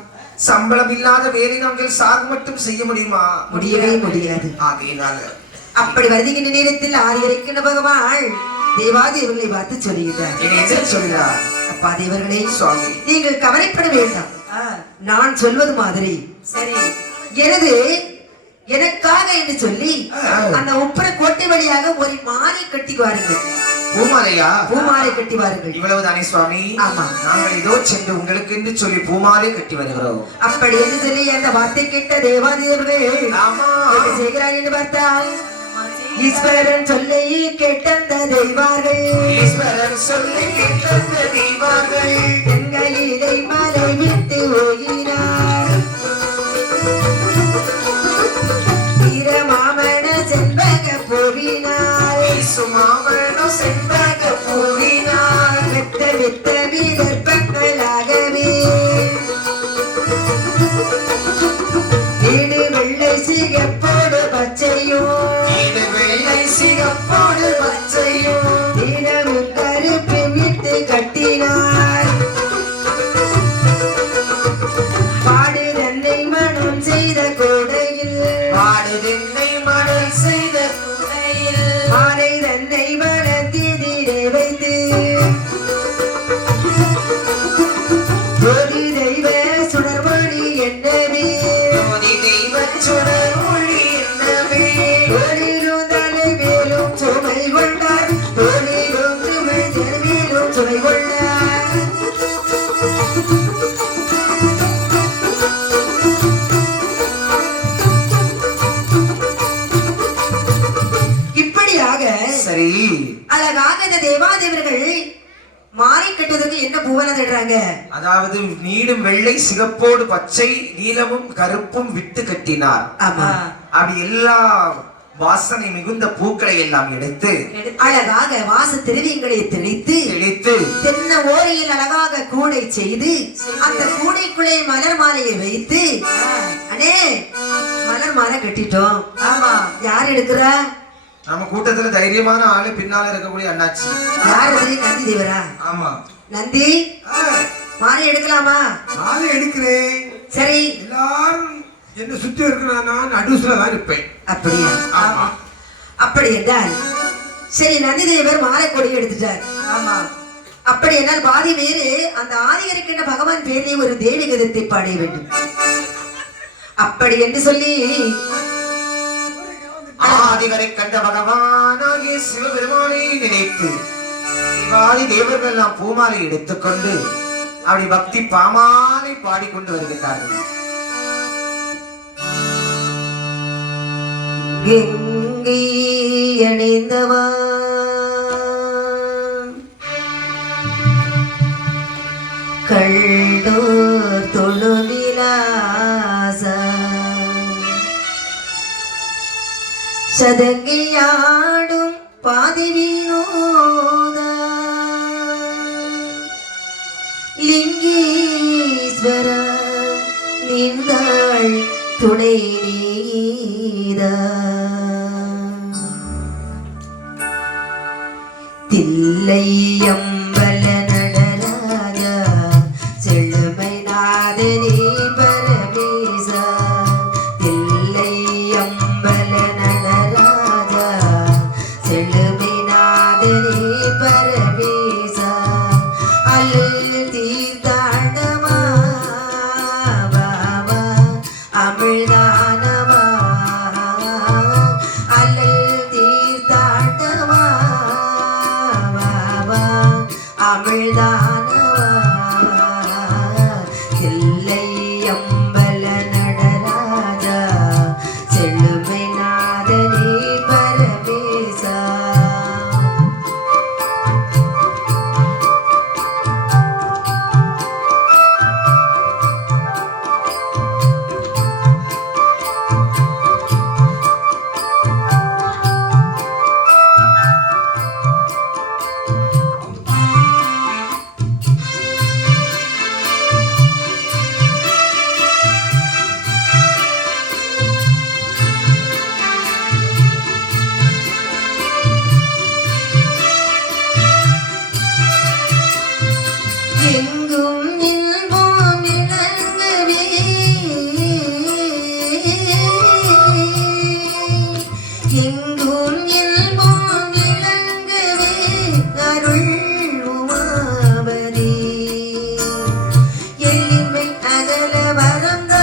சம்பளம் இல்லாத வேலை நாங்கள் சாகு மட்டும் செய்ய முடியுமா? முடியவே முடியாது. ஆகையினால அப்படி வருகின்ற நேரத்தில் ஆதி இறைக்கின்ற பகவான் தேவாதி இவர்களை பார்த்து சொல்லுகிறார். என்ன சொல்கிறார்? அப்பா தேவர்களே, சுவாமி நீங்கள் கவலைப்பட வேண்டாம். ஆ, நான் சொல்வது மாதிரி சரி. எனக்காக என்று சொல்லி அந்த உப்பர கோட்டை வழியாக ஒரு மாலை கட்டி வாருங்கள். பூமாலையா? பூமாலை கட்டி வாருங்கள். இவ்வளவுதானே சுவாமி? ஆமா. நாங்கள் இதோ சென்று உங்களுக்கு என்று சொல்லி பூமாலை கட்டி வருகிறோம். அப்படி என்று சொல்லி அந்த வார்த்தை கேட்ட தேவாதிதேவர்கள் ஆமா. என்ன செய்கிறார் என்று பார்த்தால், ஆமா, சரி. ஈஸ்வரன் சொல்லை கேட்டந்த தெய்வார்கள், ஈஸ்வரன் சொல்லி கேட்டந்த தெய்வார்கள் எங்களிடை மலை விட்டு ஓயினார். வீரமாமண செண்பக பூவினார், சுமாவனோ செண்பக பூவினார், வெத்த வெத்த வீரற்பங்களாகவே வீடு வெள்ளை சிகப்போடு பச்சையும், இது வெள்ளை சிகப்போடு பச்சையும், தினமும் கருப்பு விட்டு கட்டினார். பாடு தன்னை மனம் செய்த கோடையில், பாடுதென்னை மணல் செய்த உடையில் மாலை தன்னை மனத்திலே வைத்து ஜோதி தெய்வ சுடர்மணி என்னவே ஜோதி தெய்வச் சுடர் ஒளி என்னவே, தோளிலும் தலைவேலும் சுமை கொண்டார், தோளிலும் தமிழ் தெருவிலும் சுமை கொண்டார். இப்படியாக சரி அழகாக இந்த தேவாதேவர்கள் மாலை கட்டுவதற்கு என்ன பூவனை தேடுறாங்க? அதாவது நீடும் வெள்ளை சிகப்போடு பச்சை நீலமும் கருப்பும் விட்டு கட்டினார். ஆமா. அப்படி எல்லா வாசனை மிகுந்த பூக்களை எல்லாம் எடுத்து அழகாக வாச திரவியங்களை தெளித்து தெளித்து தென்ன ஓரையில் அழகாக கூடை செய்து அந்த கூடைக்குள்ளே மலர் மாலையை வைத்து, அண்ணே மலர் மாலை கட்டிட்டோம். ஆமா. யார் எடுக்கிறா? நம்ம கூட்டத்துல தைரியமான ஆளு பின்னால இருக்கக்கூடிய அண்ணாச்சி. யார் அது? நந்தி தேவரா? ஆமா. நந்தி, மாலை எடுக்கலாமா? நாளை எடுக்கிறேன். சரி. எல்லாரும் என்ன சுத்தி இருக்கிற நான் நடுசுல தான் இருப்பேன். அப்படியா? ஆமா. அப்படி என்றால் சரி, நந்தி தேவர் மாலை கொடி எடுத்துட்டார். ஆமா. அப்படி என்றால் பாதி வேறு அந்த ஆதி இருக்கின்ற பகவான் பேரிலே ஒரு தேவி கீதத்தை பாட வேண்டும். அப்படி என்று சொல்லி ஆதிவரை கண்ட பகவானாகிய சிவபெருமானை நினைத்து தேவாதி தேவர்கள் எல்லாம் பூமாலை எடுத்துக்கொண்டு அப்படி பக்தி பாமாலை பாடிக்கொண்டு வருகின்றார்கள். கங்கை அணிந்தவா கண்டோர் தொழுநிலாச சதங்கியாடும் பாதி வினோத லிங்கீஸ்வர நின்றாள் துணை நீதா தில்லையம்பல நடராஜா செழுமை நாதனே பரமேசா தில்லையம்பல நடராஜா செழுமை நாதனே பரமேசா அல்லல் தீர்த்தாண்டவா பாவா அமிழ்தானவா அல்லல் தீர்த்தாண்டவா பாவா அமிழ்தானவா தில்லையம்பல நடராஜா செழுமை நாதனே பரமேசா எங்கும் இன்பம் விளங்கவே அருள் உமாபதி எளிமை அகல வரந்தாவா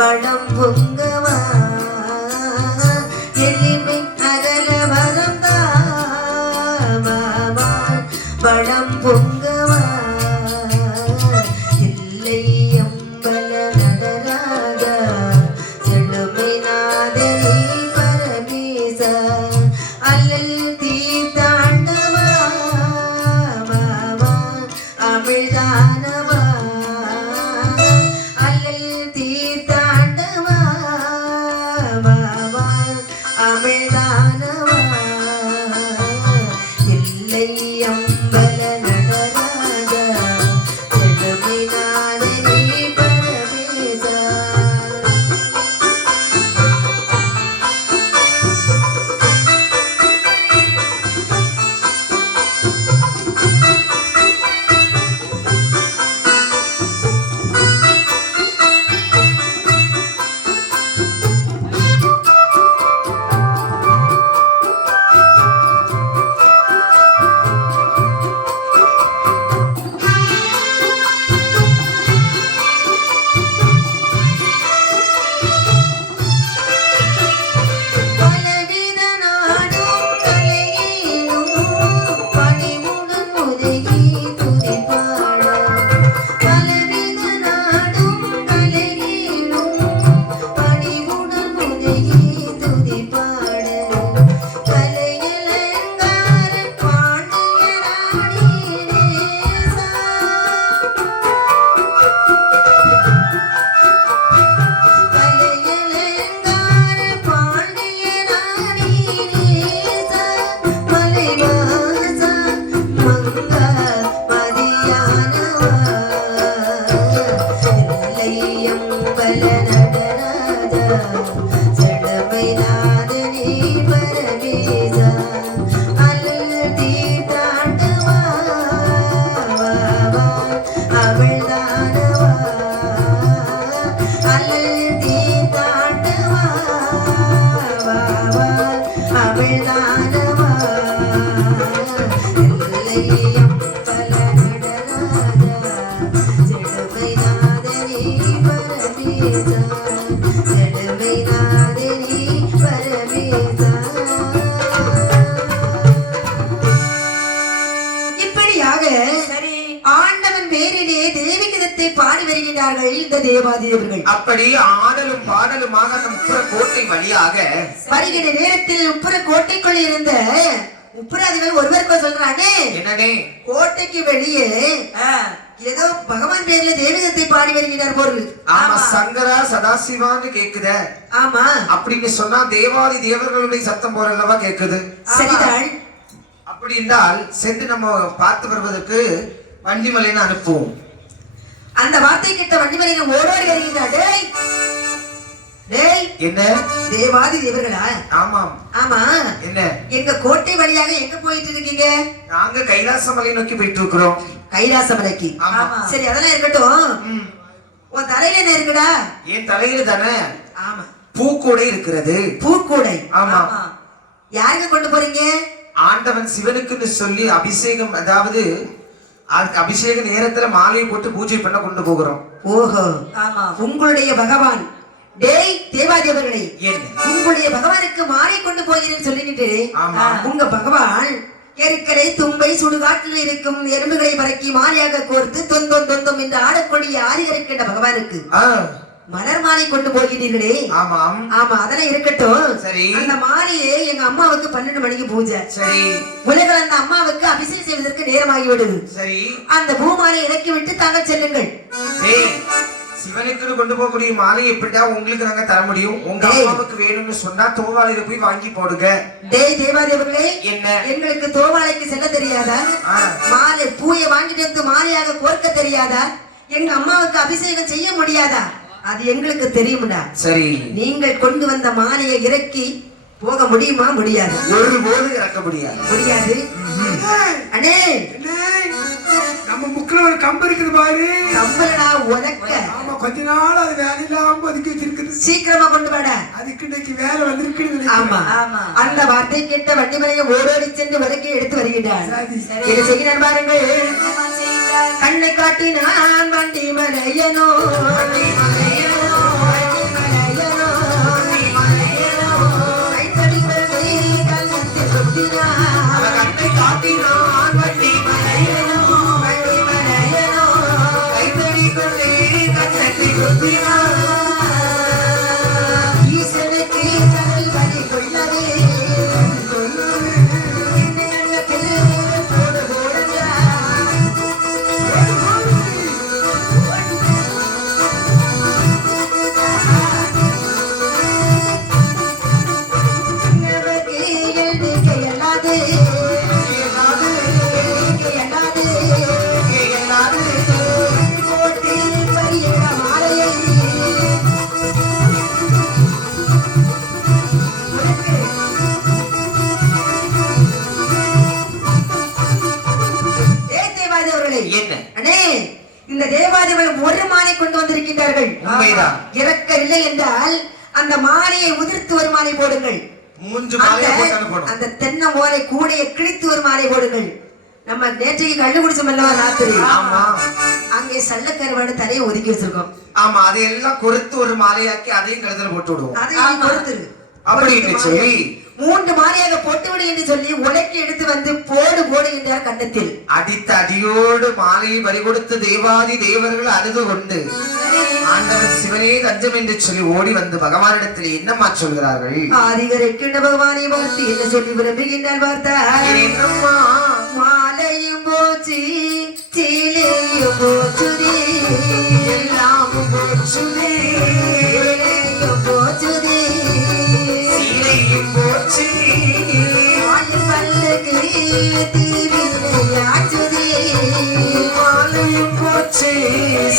வளம் பொங்கவா எளிமை அகல வரந்தாவா வளம் பொங்கவா இல்லை அம்பல நடராக செழுமை நாதனே பரமேச அல்லல் தீர்த்தாண்டவா அமிழ்தானவா அல்லல் தீர்த்தாண்டவா அமிழ்தானவா இல்லை அம்பல நடராஜ செழுமை நாதனே பரமேச பலவித நாடும் கலையேனும் பணிவுடன் உதகி துதிப்பாட பலவித நாடும் கலையேனும் பணிவுடன் உதகி துதிப்பாட கலையலங்கார பாண்டியராணி நேசா கலையலங்கார பாண்டியராணி நேச மலைவாச மங்க மதியானவா இல்லையம்பல நடராஜா செடமை நாதனே பரமேச அல்லல் தீர்த்தாண்டவா அமிழ்தானவா அல்லல் தீர்த்தாண்டவா அமிழ்தானவா இல்லையம்பல நடராஜா செடுமை நாதனே பரமேச செடுமை நாதனே பரமேச இப்படியாக சரி ஆண்டவன் பேரிலே தேவிகிதத்தை பாடி வருகிறார்கள் இந்த தேவாதேவர்கள். அப்படி ஆடலும் பாடலுமாக நம் உப்புர கோட்டை வழியாக வருகிற நேரத்தில் உப்புர கோட்டைக்குள் இருந்த உப்புராதிகள் ஒருவருக்கு சொல்றாங்க, என்னனே கோட்டைக்கு வெளியே ஏதோ பகவான் பேர்ல தேவிகத்தை பாடி வருகிறார் பொருள். ஆமா சங்கரா சதாசிவான்னு கேக்குத. ஆமா அப்படின்னு சொன்னா தேவாதி தேவர்களுடைய சத்தம் போறல்லவா கேக்குது. சரிதான். அப்படி என்றால் சென்று நம்ம பார்த்து வருவதற்கு வண்டிமலைன்னு அனுப்புவோம். அந்த வார்த்தை கிட்ட வண்டிமலையில ஓடோடி வருகிறார். டேய் டேய் என்ன தேவாதி தேவர்களா? ஆமாம். ஆமா என்ன எங்க கோட்டை வழியாக எங்க போயிட்டு இருக்கீங்க? நாங்க கைலாச மலை நோக்கி போயிட்டு இருக்கிறோம். கைலாச மலைக்கு. ஆமா. சரி அதெல்லாம் இருக்கட்டும். உன் தலையில என்ன இருக்குடா? என் தலையில தானே ஆமா பூக்கூடை இருக்கிறது. பூக்கூடை. ஆமா. யாருக்கு கொண்டு போறீங்க? ஆண்டவன் சிவனுக்குன்னு சொல்லி அபிஷேகம், அதாவது அபிஷேக நேரத்துல மாலையை போட்டு பூஜை பண்ண கொண்டு போகிறோம். ஓஹோ ஆமா. உங்களுடைய பகவான். டேய் தேவாதேவர்களே, என்ன உங்களுடைய பகவானுக்கு மாலை கொண்டு போகிறேன்னு சொல்லிட்டு ஆமா. உங்க பகவான் எருக்கரை தும்பை சுடுகாட்டில் இருக்கும் எறும்புகளை பறக்கி மாலையாக கோர்த்து தொந்தோம் தொந்தோம் என்று ஆடக்கூடிய ஆரியருக்கின்ற பகவானுக்கு மலர் மாலை கொண்டு போகிறீர்களே. ஆமாம். ஆமா அதெல்லாம் இருக்கட்டும். சரி. அந்த மாலையே எங்க அம்மாவுக்கு 12 மணிக்கு பூஜை. சரி. உலகில் அந்த அம்மாவுக்கு அபிஷேகம் செய்வதற்கு நேரமாகி விடுது. சரி. அந்த பூமாலை இறக்கி விட்டு தாங்க செல்லுங்கள். டேய் சிவனுக்கு கொண்டு போகக்கூடிய மாலை எப்படிடா உங்களுக்கு நாங்க தர முடியும்? உங்க அம்மாவுக்கு வேணும்னு சொன்னா தோவாலையில போய் வாங்கி போடுங்க. டேய் தேவாதேவர்களே, என்ன எங்களுக்கு தோவாலைக்கு செல்ல தெரியாதா? மாலை பூயை வாங்கிட்டு வந்து மாலையாக கோர்க்க தெரியாதா? எங்க அம்மாவுக்கு அபிஷேகம் செய்ய முடியாதா? அது எங்களுக்கு தெரியும்டா. சரி. நீங்கள் கொண்டு வந்த மாலையை இறக்கி போக முடியுமா? முடியாது. ஒருபோது இறக்க முடியாது. முடியாது. அண்ணே நம்ம முக்கில ஒரு கம்பு இருக்குது பாரு. கம்பலடா உனக்க. ஆமா கொஞ்ச நாள் அது வேலை இல்லாம ஒதுக்கி வச்சிருக்குது. சீக்கிரமா கொண்டு வாடா. அதுக்கு இன்னைக்கு வேலை வந்திருக்குன்னு ஆமா நினைக்கிறேன். ஆமா. அந்த வார்த்தை கேட்ட வண்டிமலையை ஓடோடி சென்று விலக்கி எடுத்து வருகின்றார். சரி. இதை செய்கிறான் பாருங்கள். என்னம்மா செய்கிறார்? கண்ணை காட்டி நான் வண்டிமலையனோ வண்டிமலையனோ கைத்தடி கொள்கை கண்ணத்தில் கொட்டினான். அவன் கண்ணை காட்டினான் வண்டிமலையனோ வண்டிமலையனோ கைத்தடி கொண்டே கண்ணத்தை கொத்தினான். ஈசனுக்கு கடல் வழி கொள்ளவே இந்த எண்ணத்தில் போடு போடுங்க. நமக்கு எண்ணிக்கை அல்லாது எண்ணிக்கை அல்லாது போட்டி பயிர மாலையை தேவாதிவர்களே, என்ன? அண்ணே, இந்த தேவாதிகள் ஒரு மாலை கொண்டு வந்திருக்கின்றார்கள். உண்மைதான். இறக்கவில்லை என்றால் அந்த மாலையை உதிர்த்து ஒரு மாலை போடுங்கள். 3 மாலையை போட்டு அந்த- அனுப்பணும். அந்த தென்னை ஓலை கூடையை கிழித்து ஒரு மாலை போடுங்கள். நம்ம நேற்றைக்கு கள்ளு குடிச்சோம் அல்லவா ராத்திரி, ஆமா அங்கே சல்லக்கருவாடு தலையை ஒதுக்கி வச்சிருக்கோம். ஆமா அதையெல்லாம் கொறுத்து ஒரு மாலையாக்கி அதையும் கழுத்துல போட்டு விடுவோம். அதை நீ கொடுத்துரு. அப்படி என்று சொல்லி 3 மாலையாக போட்டுவிடு என்று சொல்லி உலக்கி எடுத்து வந்து போடு போடு என்றார் கன்னத்தில். அடித்த அடியோடு மாலையை பறி கொடுத்து தேவாதி தேவர்கள் அழுது கொண்டு ஆண்டவன் சிவனே தஞ்சம் என்று சொல்லி ஓடி வந்து பகவானிடத்தில் என்னம்மா சொல்கிறார்கள்? ஆதிகரைக்கின்ற பகவானை பார்த்து என்ன சொல்லி விரும்புகின்றார் பார்த்தார். என்னம்மா மாலையும் போச்சு சீலையும் போச்சுதே எல்லாமும் போச்சுதே, சீலையும் போச்சுதே சீலையும் போச்சு, ஆயின் பல்லுக்கு தீவினையாச்சுதே மாலையும் போச்சு,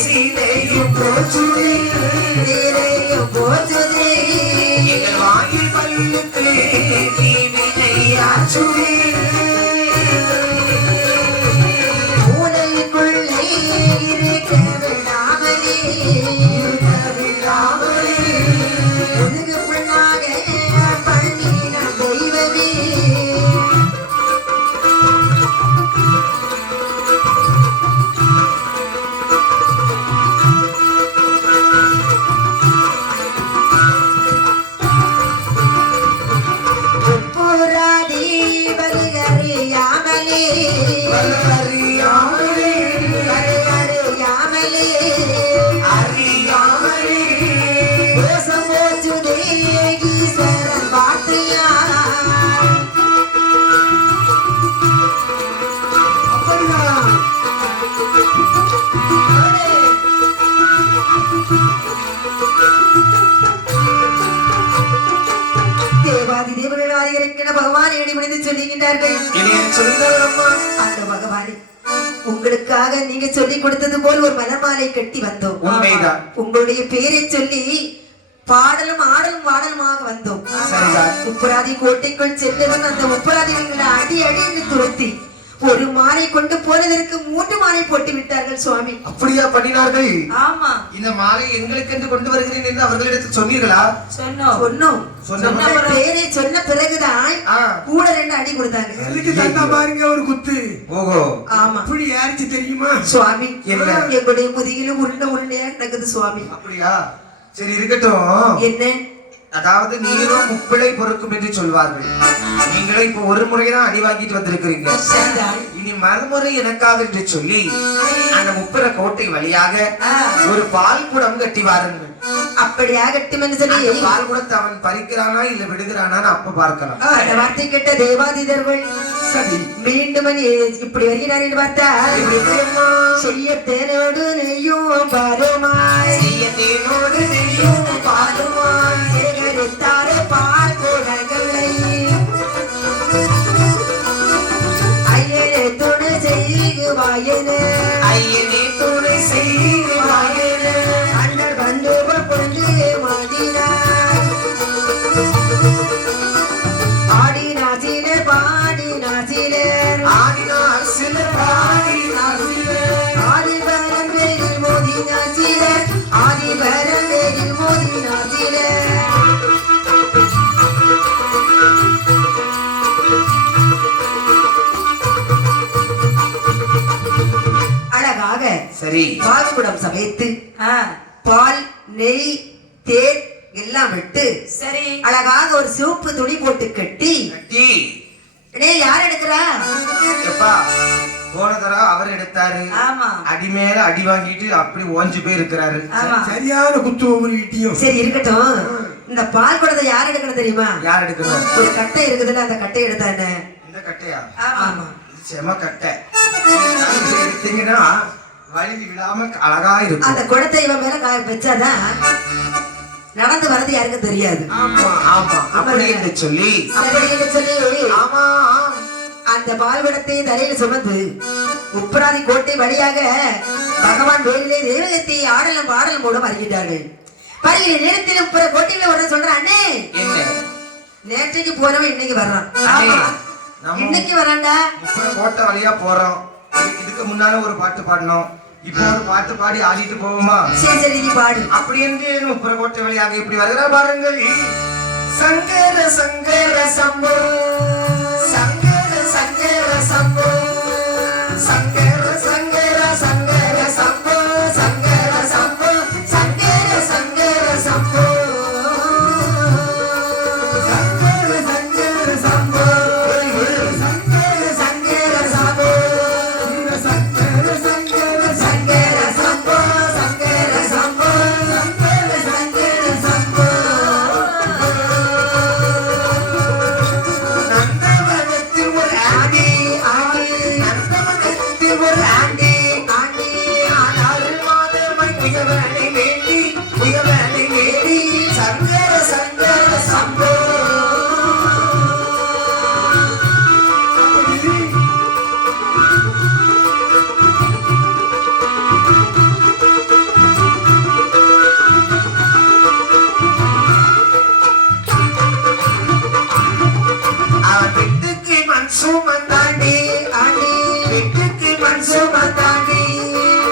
சீலையும் போச்சுதே, சீலையும் போச்சுதே எங்கள் வாயில் பல்லுக்கு தீவினையாச்சுதே. மூளைக்குள்ளே இருக்க விடாமலே முதுகு புண்ணாக பண்ணின தெய்வமே புறாதி வருகறியாமலே அறியாமலே, வருகறியாமலே அறியாமலே, மோசம் போச்சுதே ஈஸ்வரன் பார்த்தியா அப்படிதான். தேவாதி தேவர்கள் ஆதிகரிக்கிற பகவான் இடிமணிந்து சொல்லுகின்றார்கள். இனி சொல்லுங்கள் அம்மா. அந்த பகவானே, உங்களுக்காக நீங்க சொல்லி கொடுத்தது போல் ஒரு மலர்மாலை கட்டி வந்தோம். உண்மைதான். உங்களுடைய பேரை சொல்லி பாடலும் ஆடலும் பாடலுமாக வந்தோம். சரிதான். உப்பராதி கோட்டைக்குள் சென்றதும் அந்த உப்பராதிகளை அடி அடி என்று துரத்தி ஒரு மாலை கொண்டு போனதற்கு 3 மாலை போட்டு விட்டார்கள் சுவாமி. அப்படியா பண்ணினார்கள்? ஆமா இந்த மாலை எங்களுக்கு என்று கொண்டு வருகிறேன் என்று அவர்களிடத்தில் சொன்னீர்களா? சொன்னோம். சொன்னோம். சொன்ன உங்கள் பேரை சொன்ன பிறகுதான் ஆ. கூட 2 அடி கொடுத்தாங்க. எதுக்கு தந்தா பாருங்க ஒரு குத்து. ஓஹோ. ஆமா அப்படி யாருச்சு தெரியுமா? சுவாமி, என்ன? எங்களுடைய முதுகிலும் உருண்டையா நடக்குது சுவாமி. அப்படியா? சரி இருக்கட்டும். என்ன? அதாவது நீரும் முப்பிழை பொறுக்கும் என்று சொல்வார்கள். நீங்களே இப்போ ஒரு முறைதான் அடி வாங்கிட்டு வந்திருக்கிறீங்க. சரிதான். இனி மறுமுறை எனக்காக என்று சொல்லி அந்த முப்புற கோட்டை வழியாக ஒரு பால் குடம் கட்டி வாருங்கள். அப்படி ஆகட்டும் என்று சொல்லி அந்த பால் குடத்தை அவன் பறிக்கிறானா இல்ல விடுகிறானான்னு அப்ப பார்க்கலாம். அந்த வார்த்தை கேட்ட தேவாதிதர்கள் சரி. மீண்டும் இப்படி வருகிறார் என்று பார்த்தா செய்ய தேனோடு நெய்யும் பாருமாய் செய்ய தேனோடு நெய்யும் பாலுமாய் சேகரித்தாரே பால் குடங்களை ஐயனே துணை செய்குவாயனே ஐயனே துணை செய்வாயனே அண்டர் வந்து கொண்டு மாடினார் ஆடினாசிலே பாடினாசிலே ஆடினார் சிலர் பாடினார் சிலர் ஆதி பரம்பரில் மோதினாசிலே ஆதி சரி. பால் குடம் சமைத்து ஆ, பால் நெய் தேன் எல்லாம் விட்டு சரி. அழகாக ஒரு சிவப்பு துணி போட்டு கட்டி கட்டி. டேய் யார் எடுக்கிறா? எப்பா போன தடவை அவர் எடுத்தாரு, ஆமா. அடி மேல அடி வாங்கிட்டு அப்படி ஓஞ்சு போய் இருக்கிறாரு. ஆமா. சரியான குத்து ஒவ்வொரு இட்டியும். சரி இருக்கட்டும். இந்த பால் குடத்தை யார் எடுக்கணும் தெரியுமா? யார் எடுக்கணும்? ஒரு கட்டை இருக்குதுல்ல, அந்த கட்டை எடுத்தா என்ன? இந்த கட்டையா? ஆமா. இது செம கட்டை. இது எடுத்தீங்கன்னா வழுவி விழாம அழகா அந்த இருக்கும். குடத்தை இவன் மேல வச்சாதான் நடந்து வர்றது யாருக்கும் தெரியாது. ஆமா. ஆமா அப்படி என்று சொல்லி சரின்னு சொல்லி ஆமா அந்த பால்விடத்தை தலையில சுமந்து உப்பராதி கோட்டை வழியாக பகவான் வேலிலே தேவகத்தை ஆடலும் பாடலும் மூலம் வருகின்றார்கள். வருகிற நேரத்தில் உப்பர கோட்டையில ஒரு சொல்றான், அண்ணே என்ன நேற்றைக்கு போனவன் இன்னைக்கு வர்றான். அண்ணே, ஆமா. நம்ம இன்னைக்கு வரான்டா. முப்பது கோட்டை வழியா போறோம். இதுக்கு முன்னால ஒரு பாட்டு பாடணும், இப்போ ஒரு பாட்டு பாடி ஆடிட்டு போவோமா? சரி சரி நீ பாடு. அப்படி என்று முப்பது கோட்டை வழியாக இப்படி வருகிற பாருங்கள். சங்கர சங்கர சம்போ சங்கர சங்கர சம்போ சங்கர சங்கர சங்கர சம்போ சங்கர சம்போ சங்கர சங்கர சம்போ சங்கர சங்கர சம்போ சங்கர சங்கர சம்போ சங்கர சங்கர சங்கர சம்போ சங்கர சம்போ சங்கர சங்கர சம்போ நந்தவனத்தில் ஒரு ஆண்டி ஆண்டி நந்தவனத்தில் ஒரு ஆண்டி ஆண்டி ஆனால் மாதவன் மிகவனை வேண்டி மிகவனை வேண்டி சங்கர சங்கர சம்போ அவன் வீட்டுக்கு மன்சூமன் தாண்டி ஆண்டி வீட்டுக்கு மன்சூமன் தாண்டி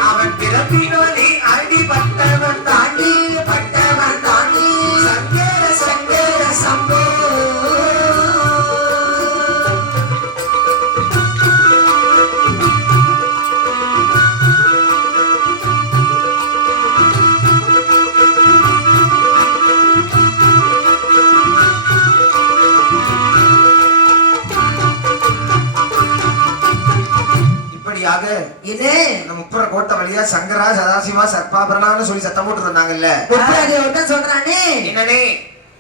அவன் பிறப்பினோனே அடிபட்டவன் தாண்டி பட்டவன் தாண்டி சங்கர சங்கர சம்போ இப்படியாக என்ன இந்த முப்பர கோட்டை வழியா சங்கரா சதாசிவா சர்பாபரணான்னு சொல்லி சத்தம் போட்டு இருந்தாங்கல்ல. உப்பராதி ஒருத்தன் சொல்றானே, என்னனே?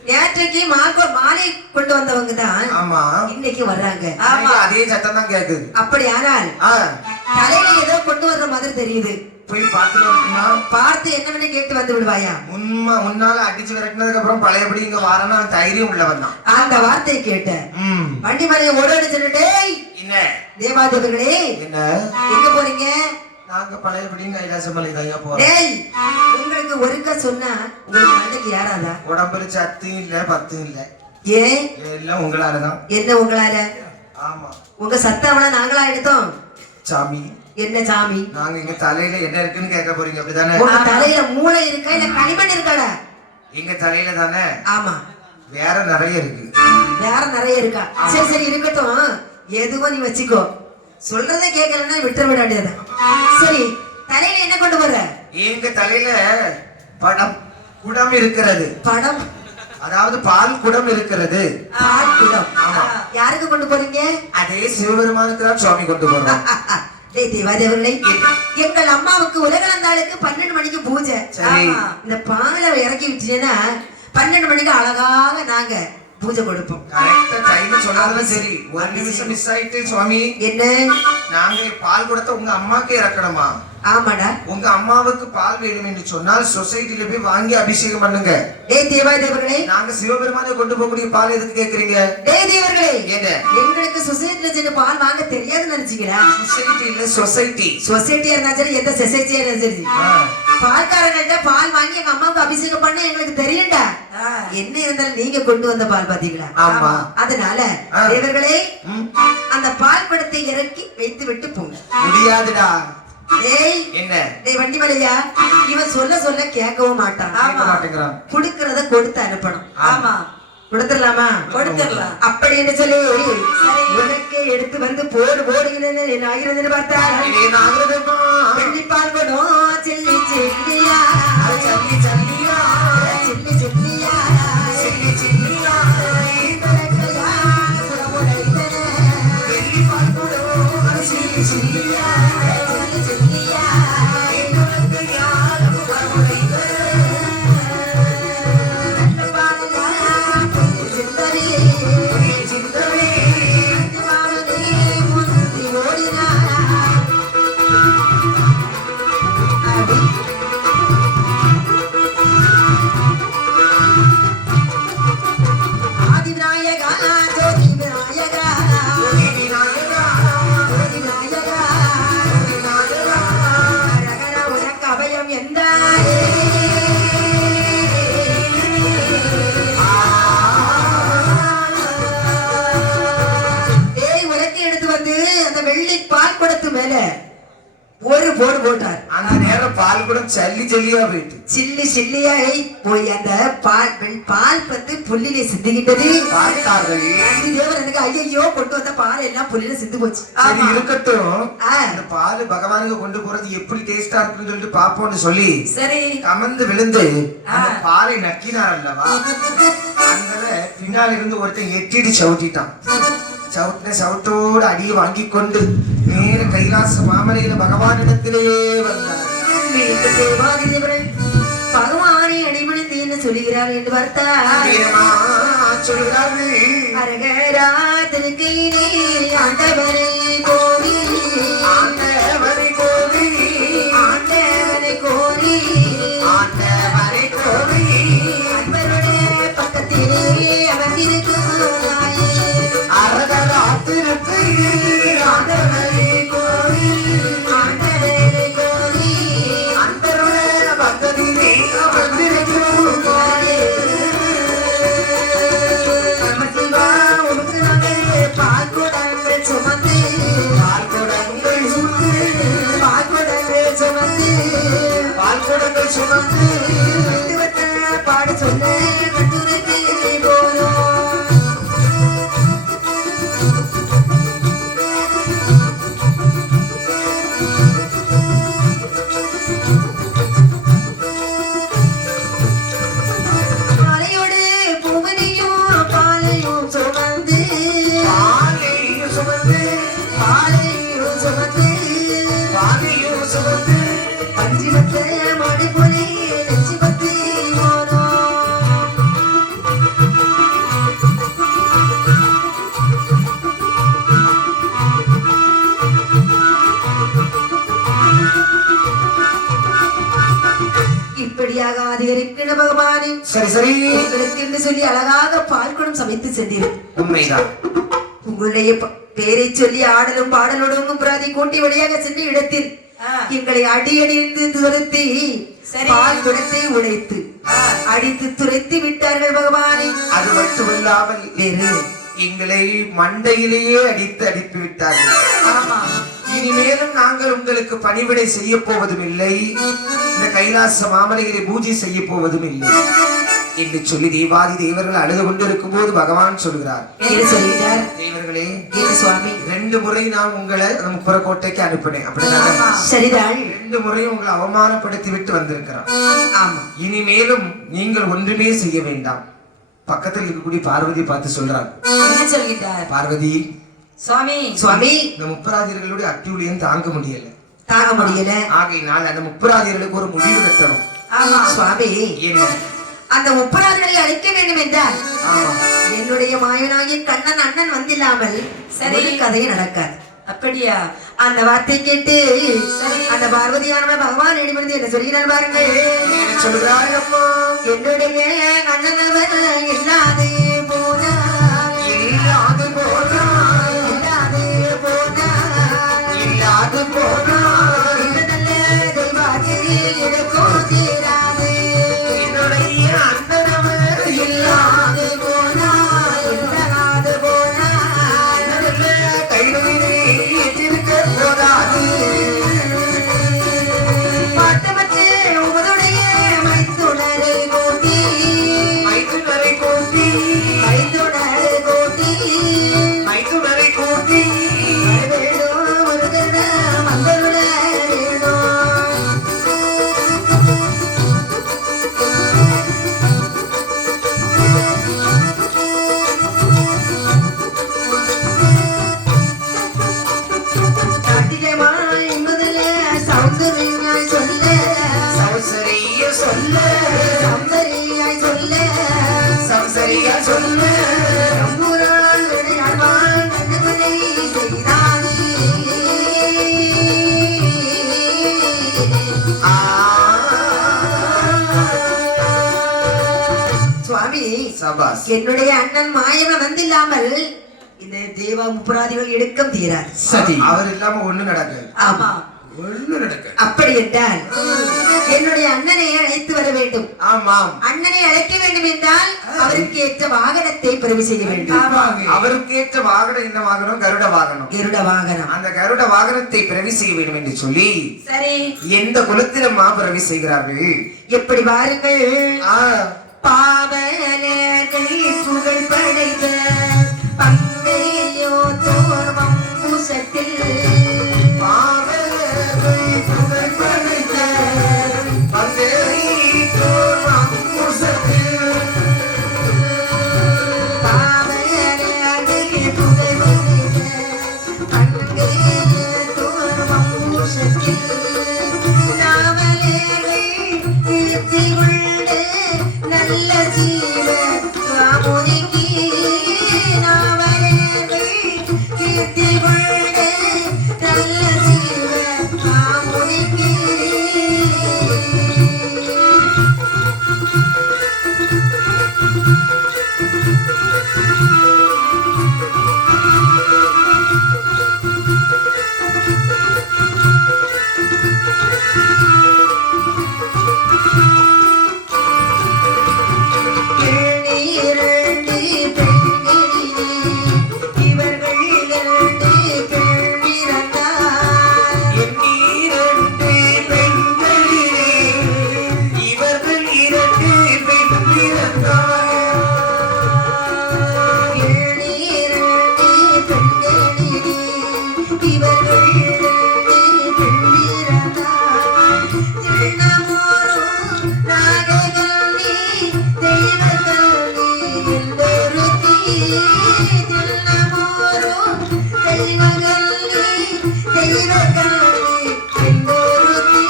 நேற்றைக்கு மாலை கொண்டு வந்தவங்க தான் ஆமா இன்னைக்கு வர்றாங்க. ஆமா அதே சத்தம் தான் கேக்குது. அப்படி ஆனால் ஆ, தலையில ஏதோ கொண்டு வர்ற மாதிரி தெரியுது. போய் பார்த்துட்டு வரட்டுமா? பார்த்து என்னவென்னு கேட்டு வந்து விடுவாயா? முன்னால அடிச்சு விரட்டினதுக்கு அப்புறம் பழையபடி இங்க வாரனா தைரியம் உள்ளவன் தான். அந்த வார்த்தையை கேட்ட வண்டி மலையை ஓடோடி சொல்லிட்டே, என்ன தேவாதேவர்களே என்ன எங்க போறீங்க? நாங்க பழையபடி கைலாசமலை தையா போறோம். டேய் உங்களுக்கு ஒருக்க சொன்னா உங்களுக்கு மண்டைக்கு ஏறாதா? உடம்புல சத்து இல்ல பத்து இல்ல, ஏன் எல்லாம் உங்களாலதான். என்ன உங்களால? ஆமா உங்க சத்தவள நாங்களா எடுத்தோம். சாமி, என்ன சாமி? நாங்க இங்க தலையில என்ன இருக்குன்னு கேட்க போறீங்க அப்படிதானே? உங்க தலையில மூளை இருக்கா இல்ல களிமண் இருக்காடா? எங்க தலையில தானே, ஆமா வேற நிறைய இருக்கு. வேற நிறைய இருக்கா? சரி சரி இருக்கட்டும், எதுவும் நீ வச்சுக்கோ. சொல்றதை கேட்கலன்னா விட்டுற விடாது. சரி தலையில என்ன கொண்டு வர்ற? எங்க தலையில படம் குடம் இருக்கிறது. படம் அதாவது பால் குடம் இருக்கிறது. பால் குடம். ஆமா. யாருக்கு கொண்டு போறீங்க? அதே சிவபெருமானுக்கு தான் சுவாமி கொண்டு போறோம். டேய் தேவாதேவர்களே, எங்கள் அம்மாவுக்கு உலகளந்தாளுக்கு 12 மணிக்கு பூஜை. சரி. ஆமா. இந்த பாலை இறக்கி விட்டீங்கன்னா 12 மணிக்கு அழகாக நாங்க பூஜை கொடுப்போம். கரெக்டா டைம் சொன்னாலும் சரி, ஒரு நிமிஷம் மிஸ் ஆயிட்டு சுவாமி. என்ன? நாங்க பால் குடத்தை உங்க அம்மாக்கு இறக்கணுமா? ஆமாடா. உங்க அம்மாவுக்கு பால் வேணும் என்று சொன்னால் சொசைட்டில போய் வாங்கி அபிஷேகம் பண்ணுங்க. டேய் தேவாதேவர்களே, நாங்க சிவபெருமானை கொண்டு போகக்கூடிய பால் எதுக்கு கேக்குறீங்க? டேய் தேவர்களே, என்ன எங்களுக்கு சொசைட்டில சென்று பால் வாங்க தெரியாதுன்னு நினைச்சீங்களா? சொசைட்டி இல்ல சொசைட்டி. சொசைட்டியா இருந்தா சரி, எந்த சொசைட்டியா இருந்தா சரி, பால்காரங்கள்ட்ட பால் வாங்கி எங்க அம்மாவுக்கு அபிஷேகம் பண்ண எங்களுக்கு தெரியும்டா. என்ன இருந்தாலும் நீங்க கொண்டு வந்த பால் பாத்தீங்களா? ஆமா. அதனால தேவர்களே, அந்த பால் குடத்தை இறக்கி வைத்து விட்டு போங்க. முடியாதுடா. டேய் என்ன? டேய் வண்டி மலையா, இவன் சொல்ல சொல்ல கேட்கவும் மாட்டான். கேட்க மாட்டேங்கிறான். குடுக்கறத கொடுத்து அனுப்பணும். ஆமா. கொடுத்துடலாமா? கொடுத்துடலாம். அப்படி என்று சொல்லி சரி. உனக்கே எடுத்து வந்து போடு போடுகிறேன்னு என்ன ஆகிறதுன்னு பார்த்தா ஏன் ஆகுறதுமா? வெள்ளிப்பால் குடம் சில்லி சில்லியா சல்லி சல்லியா, சில்லி சில்லியா சில்லி சில்லியா, வெள்ளி பால்குடம் அது சில்லி சில்லியா, என்னுனக்கு யார் வரமுடைத்த சிந்தமே. ஆதிவிநாயகா ஜோதி விநாயகா ஜோதி விநாயகா, விநாயகா விநாயகா, ரகர உனக்கு அபயம் எந்தாயே ஏய் உனக்கு எடுத்து வந்து அந்த வெள்ளி பால் குடத்து மேல ஒரு போடு போட்டார். அந்த நேரம் பால் கூட சல்லி சல்லியா போயிட்டு சில்லி சில்லியாய் போய் அந்த பால் வந்து புல்லிலே சிந்துகின்றது. பார்த்தார்கள். நந்தி தேவர் எனக்கு ஐயோ கொண்டு வந்த பால் எல்லாம் புல்லில சிந்து போச்சு. சரி இருக்கட்டும், ஆ. இந்த பால் பகவானுக்கு கொண்டு போறது எப்படி டேஸ்டா இருக்குன்னு சொல்லிட்டு பாப்போம்னு சொல்லி சரி. கமந்து விழுந்து அந்த பாலை நக்கினார் அல்லவா, அந்த பின்னால் இருந்து ஒருத்தன் எட்டிட்டு சவுட்டிட்டான். சவுட்டின சவுட்டோடு அடியை வாங்கி கொண்டு நேர கைலாச மாமலையில பகவானிடத்திலே வந்தார். வீட்டு தேவாதி தேவர்கள் பகவானை அடிமணிந்து என்ன சொல்லுகிறார் என்று பார்த்தார். வீரமா சொல்கிறார்கள், அரகரா திருக்கையிலே ஆண்டவனை கோரி ஆண்டவனை கோரி, ஆண்டவனை கோரி ஆண்டவனை கோரி, அன்பருடைய பக்கத்திலே அமர்ந்திருக்கும் நாயே. அரகராத்திருக்கு ஆண்டவனை கோரி, ஆண்டவனை கோரி அன்பருடைய பக்கத்திலே அமர்ந்திருக்கும் நாயே. பரமசிவா உமக்கு நாங்கள் பால் குடங்கள் சுமந்து பால் குடங்கள் சுமந்து, பால் குடங்கள் சுமந்து பால் குடங்கள் சுமந்து, தத்துவத்தை பாட சொன்ன கட்டுரைக்கு போனோம். பாலையோடு பூவனையும் பாலையும் சுமந்து பாலையும் சுமந்து, பாலையும் சுமந்து பாலையும் சுமந்து, பஞ்சிமத்தை மாடி போலே நெஞ்சு பத்தி போனோம். இப்படியாக அதிகரிக்கிற பகவானே சரி சரி, உங்களுக்கு என்று சொல்லி அழகாக பால் குடம் சமைத்து சென்றீர். உண்மைதான். உங்களுடைய பேரை சொல்லி ஆடலும் பாடலோடும் பிராதி கூட்டி வழியாக சென்ற இடத்தில் எங்களை அடியடித்து துரத்தி சரி. பால் குடத்தை உடைத்து அடித்து துரைத்து விட்டார்கள் பகவானே. அது மட்டுமில்லாமல் வேறு எங்களை மண்டையிலேயே அடித்து அடித்து விட்டார்கள். ஆமா. இனிமேலும் நாங்கள் உங்களுக்கு பணிவிடை செய்ய போவதும் இல்லை, இந்த கைலாச மாமலைகளை பூஜை செய்ய போவதும் இல்லை என்று சொல்லி தேவாதி தேவர்கள் அழுது கொண்டிருக்கும் போது பகவான் சொல்கிறார், என்று சொல்கிறார். தேவர்களே, ஏன் சுவாமி? 2 முறை நான் உங்களை முப்புறக்கோட்டைக்கு அனுப்பினேன். அப்படின்னா சரிதான். 2 முறை உங்களை அவமானப்படுத்தி விட்டு வந்திருக்கிறான். ஆமா. இனிமேலும் நீங்கள் ஒன்றுமே செய்ய வேண்டாம். பக்கத்தில் இருக்கக்கூடிய பார்வதி பார்த்து சொல்றார், என்ன சொல்கிறார்? பார்வதி, சுவாமி. சுவாமி இந்த முப்பராதிகளுடைய அட்டியுடையும் தாங்க முடியல. தாங்க முடியல. ஆகையினால் அந்த முப்பராதிகளுக்கு ஒரு முடிவு கட்டணும். ஆமா. சுவாமி என்ன? அந்த முப்பராதிகளை அழிக்க வேண்டும் என்றால் ஆமா, என்னுடைய மாயனாகிய கண்ணன் அண்ணன் வந்தில்லாமல் சரி. ஒரு கதையே நடக்காது. அப்படியா? அந்த வார்த்தை கேட்டு சரி. அந்த பார்வதியானவர் பகவான் இடிமருந்து என்ன சொல்கிறார் பாருங்கள். என்ன சொல்கிறாய் அம்மா? என்னுடைய அண்ணனவர் இல்லாது போனார், இல்லாது போனாய், இல்லாது போனார், இல்லாது போனாய், இந்த நல்ல தெய்வாதி எனக்கும் தீராது. என்னுடைய அண்ணனவர் இல்லாது போனார், இல்லாது போனார், கைவினை ஏற்றிருக்க போதாது. பாட்டமற்று உமதுடைய மைத்துணரை கூட்டி மைத்துனரை கூட்டி சபாஸ். என்னுடைய அண்ணன் மாயவன் வந்தில்லாமல் இந்த தேவா முப்புராதிகள் எடுக்கம் தீராது. சரி. அவர் இல்லாம ஒண்ணு நடக்காது. ஆமா, ஒண்ணு நடக்க. அப்படி என்றால் என்னுடைய அண்ணனை அழைத்து வர வேண்டும். ஆமாம். அண்ணனை அழைக்க வேண்டும் என்றால் அவருக்கு ஏற்ற வாகனத்தை பிறகு செய்ய வேண்டும். அவருக்கு ஏற்ற வாகனம் என்ன வாகனம்? கருட வாகனம். கருட வாகனம். அந்த கருட வாகனத்தை பிறவி செய்ய வேண்டும் என்று சொல்லி சரி, எந்த குலத்திலம்மா பிறவி செய்கிறார்கள்? எப்படி பாருங்கள். ஆ, பாவலர்கள் புகழ் படைத்த பங்கையோ தோர்வம் பூசத்தில் பாவலர்கள் புகழ் படைத்த பங்கையோ வம்புசத்தில். பாவலர்கள் புகழ் படைத்த பங்கையோ தோர்வம் பூசத்தில் நாவலர்கள் கீர்த்தி கொண்டு நல்ல ஜீவ காமுனிக்கு நாவலர்கள் கீர்த்தி கொண்டு நல்ல ஜீவ காமுனிக்கு இரண்டு பெண்களிலே இவர்கள் இரண்டு பெண் பிறந்தார். எண்ணீரண்டு பெண்களிலே இவர்கள் இரண்டு பெண் பிறந்தார். இரண்டு பெண்களிலே இவர்கள் இரண்டு பெண் பிறந்தார். திண்ணமோரும் நாககன்னி தெய்வகன்னி எல்லோருத்தி. திண்ணமோரும் தெய்வகன்னி தெய்வகன்னி எல்லோருத்தி.